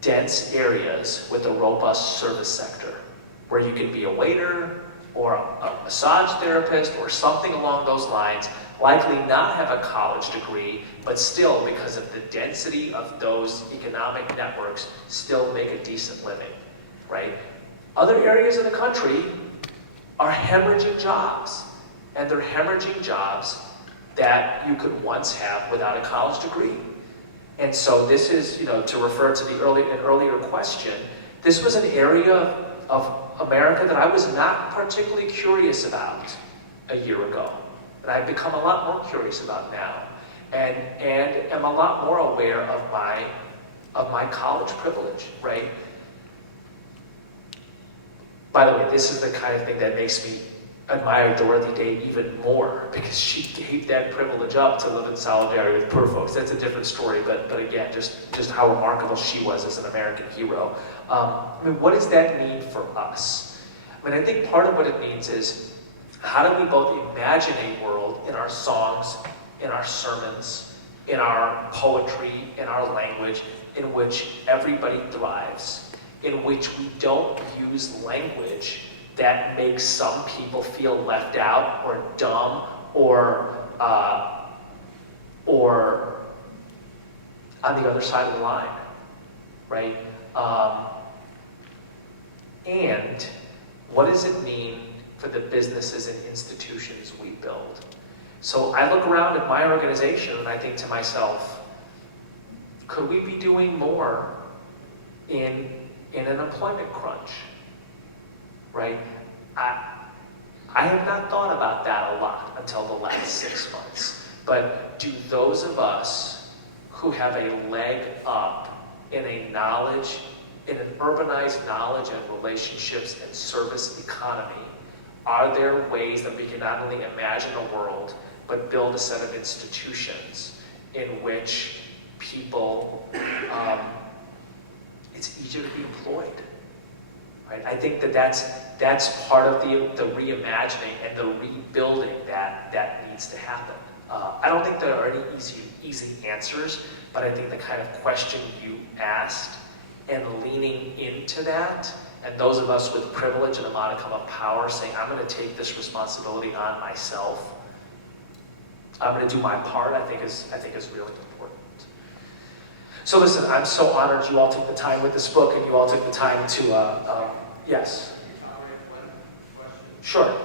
dense areas with a robust service sector, where you can be a waiter or a massage therapist or something along those lines, likely not have a college degree, but still, because of the density of those economic networks, still make a decent living, right? Other areas of the country are hemorrhaging jobs, and they're hemorrhaging jobs that you could once have without a college degree. And so this is, to refer to an earlier question, this was an area of America that I was not particularly curious about a year ago, and I've become a lot more curious about now, and am a lot more aware of my college privilege, right? By the way, this is the kind of thing that makes me admire Dorothy Day even more, because she gave that privilege up to live in solidarity with poor folks. That's a different story, but again, just how remarkable she was as an American hero. What does that mean for us? I think part of what it means is, how do we both imagine a world in our songs, in our sermons, in our poetry, in our language, in which everybody thrives, in which we don't use language that makes some people feel left out or dumb or on the other side of the line, right? And what does it mean for the businesses and institutions we build? So I look around at my organization and I think to myself, could we be doing more in an employment crunch? Right? I have not thought about that a lot until the last 6 months. But do those of us who have a leg up in an urbanized knowledge and relationships and service economy, are there ways that we can not only imagine a world, but build a set of institutions in which people, it's easier to be employed? Right? I think that's part of the reimagining and the rebuilding that needs to happen. I don't think there are any easy answers, but I think the kind of question you asked and leaning into that, and those of us with privilege and a modicum of power saying, I'm going to take this responsibility on myself, I'm going to do my part, I think is really important. So listen, I'm so honored you all took the time with this book and you all took the time to, yes? Sure.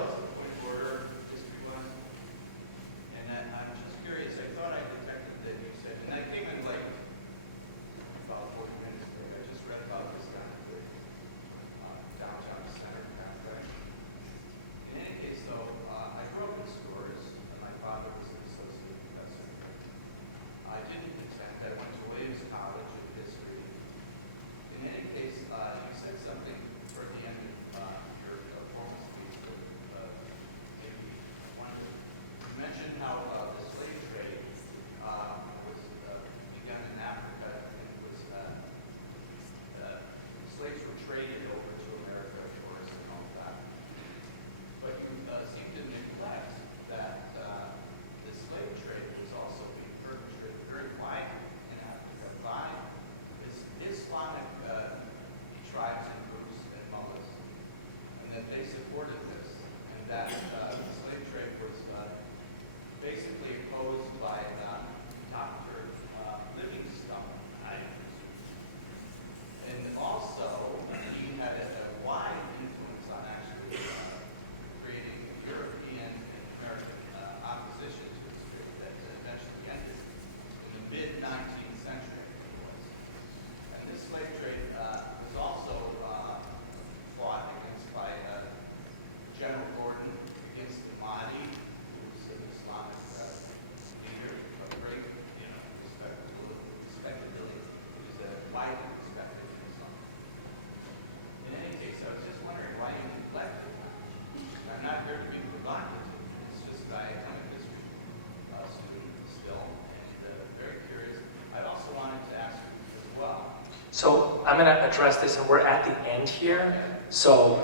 So I'm going to address this, and we're at the end here. So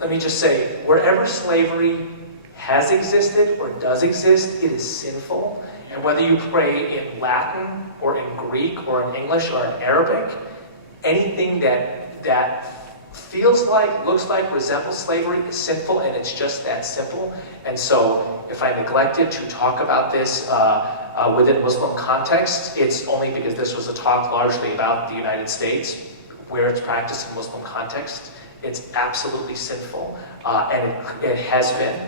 let me just say, wherever slavery has existed or does exist, it is sinful. And whether you pray in Latin or in Greek or in English or in Arabic, anything that feels like, looks like, resembles slavery is sinful, and it's just that simple. And so if I neglected to talk about this within Muslim context, it's only because this was a talk largely about the United States, where it's practiced in Muslim context. It's absolutely sinful, and it has been.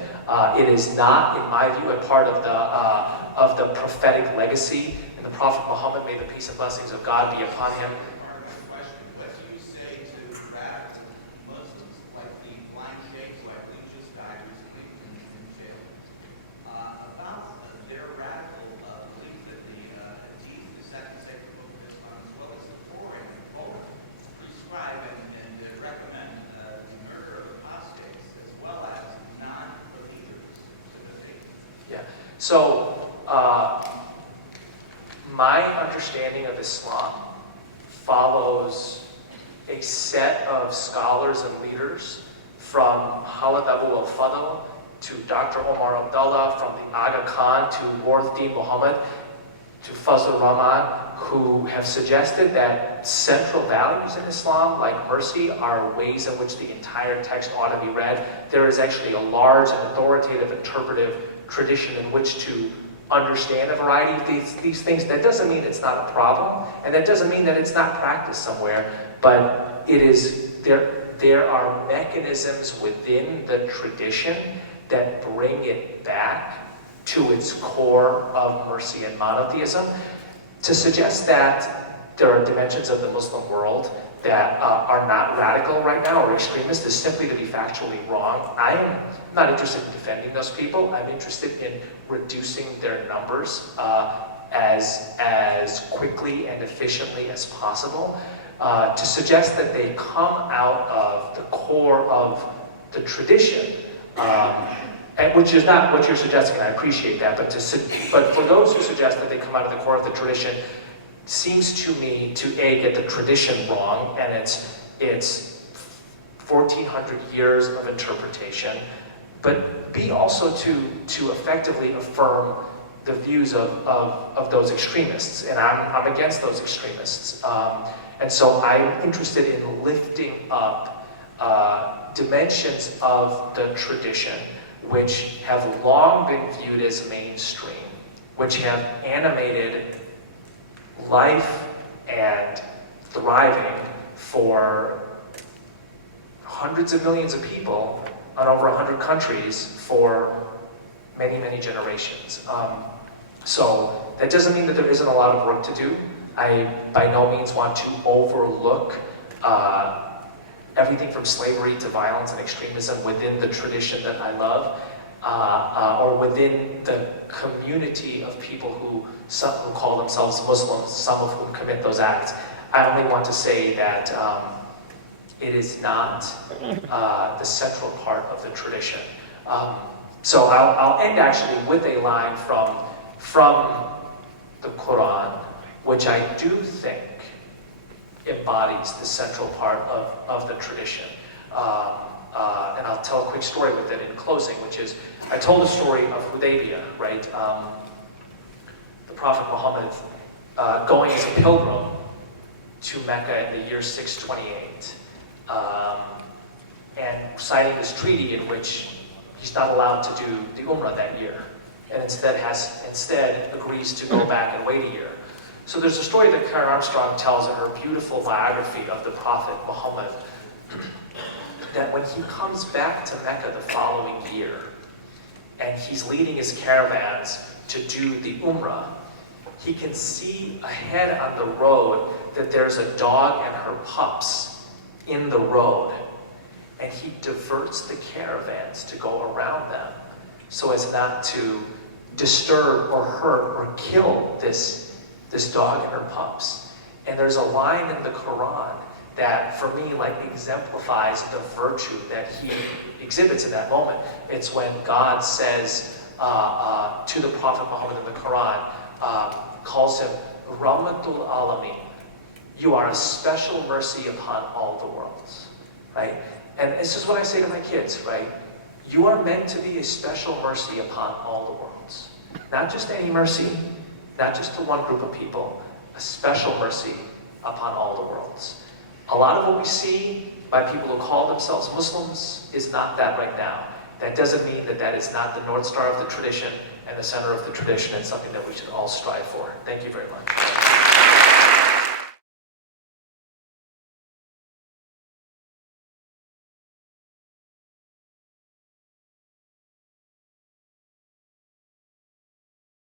It is not, in my view, a part of the prophetic legacy. And the Prophet Muhammad, may the peace and blessings of God be upon him. What do you say to radical Muslims like the blind sheikhs like we just died recently in jail about their radical belief that the Hadith, the second sacred book of Islam, as well as the Torah and both prescribe and recommend the murder of apostates as well as non-believers to the faith? Yeah. So, my understanding of Islam follows a set of scholars and leaders from Khalid Abu al-Fadl to Dr. Omar Abdullah, from the Aga Khan to Warthdin Muhammad to Fazl Rahman, who have suggested that central values in Islam, like mercy, are ways in which the entire text ought to be read. There is actually a large and authoritative interpretive tradition in which to understand a variety of these things. That doesn't mean it's not a problem, and that doesn't mean that it's not practiced somewhere, but it is there are mechanisms within the tradition that bring it back to its core of mercy and monotheism. To suggest that there are dimensions of the Muslim world that are not radical right now or extremist is simply to be factually wrong. I am not interested in defending those people. I'm interested in reducing their numbers as quickly and efficiently as possible. To suggest that they come out of the core of the tradition, and which is not what you're suggesting, and I appreciate that, but for those who suggest that they come out of the core of the tradition, seems to me to A, get the tradition wrong, and it's 1,400 years of interpretation, but B, also to effectively affirm the views of those extremists, and I'm against those extremists. And so I'm interested in lifting up dimensions of the tradition which have long been viewed as mainstream, which have animated life and thriving for hundreds of millions of people on over 100 countries for many, many generations. So that doesn't mean that there isn't a lot of work to do. I by no means want to overlook everything from slavery to violence and extremism within the tradition that I love, or within the community of people who call themselves Muslims, some of whom commit those acts. I only want to say that it is not the central part of the tradition. So I'll end actually with a line from the Quran, which I do think embodies the central part of the tradition. And I'll tell a quick story with it in closing, which is, I told the story of Hudaybiyah, right? The Prophet Muhammad going as a pilgrim to Mecca in the year 628, and signing this treaty in which he's not allowed to do the Umrah that year, and instead agrees to go back and wait a year. So there's a story that Karen Armstrong tells in her beautiful biography of the Prophet Muhammad, that when he comes back to Mecca the following year, and he's leading his caravans to do the Umrah, he can see ahead on the road that there's a dog and her pups in the road, and he diverts the caravans to go around them so as not to disturb or hurt or kill this dog and her pups. And there's a line in the Quran that, for me, exemplifies the virtue that he exhibits in that moment. It's when God says to the Prophet Muhammad in the Quran, calls him Rahmatul Alameen. You are a special mercy upon all the worlds, right? And this is what I say to my kids, right? You are meant to be a special mercy upon all the worlds. Not just any mercy, not just to one group of people, a special mercy upon all the worlds. A lot of what we see by people who call themselves Muslims is not that right now. That doesn't mean that that is not the North Star of the tradition and the center of the tradition and something that we should all strive for. Thank you very much.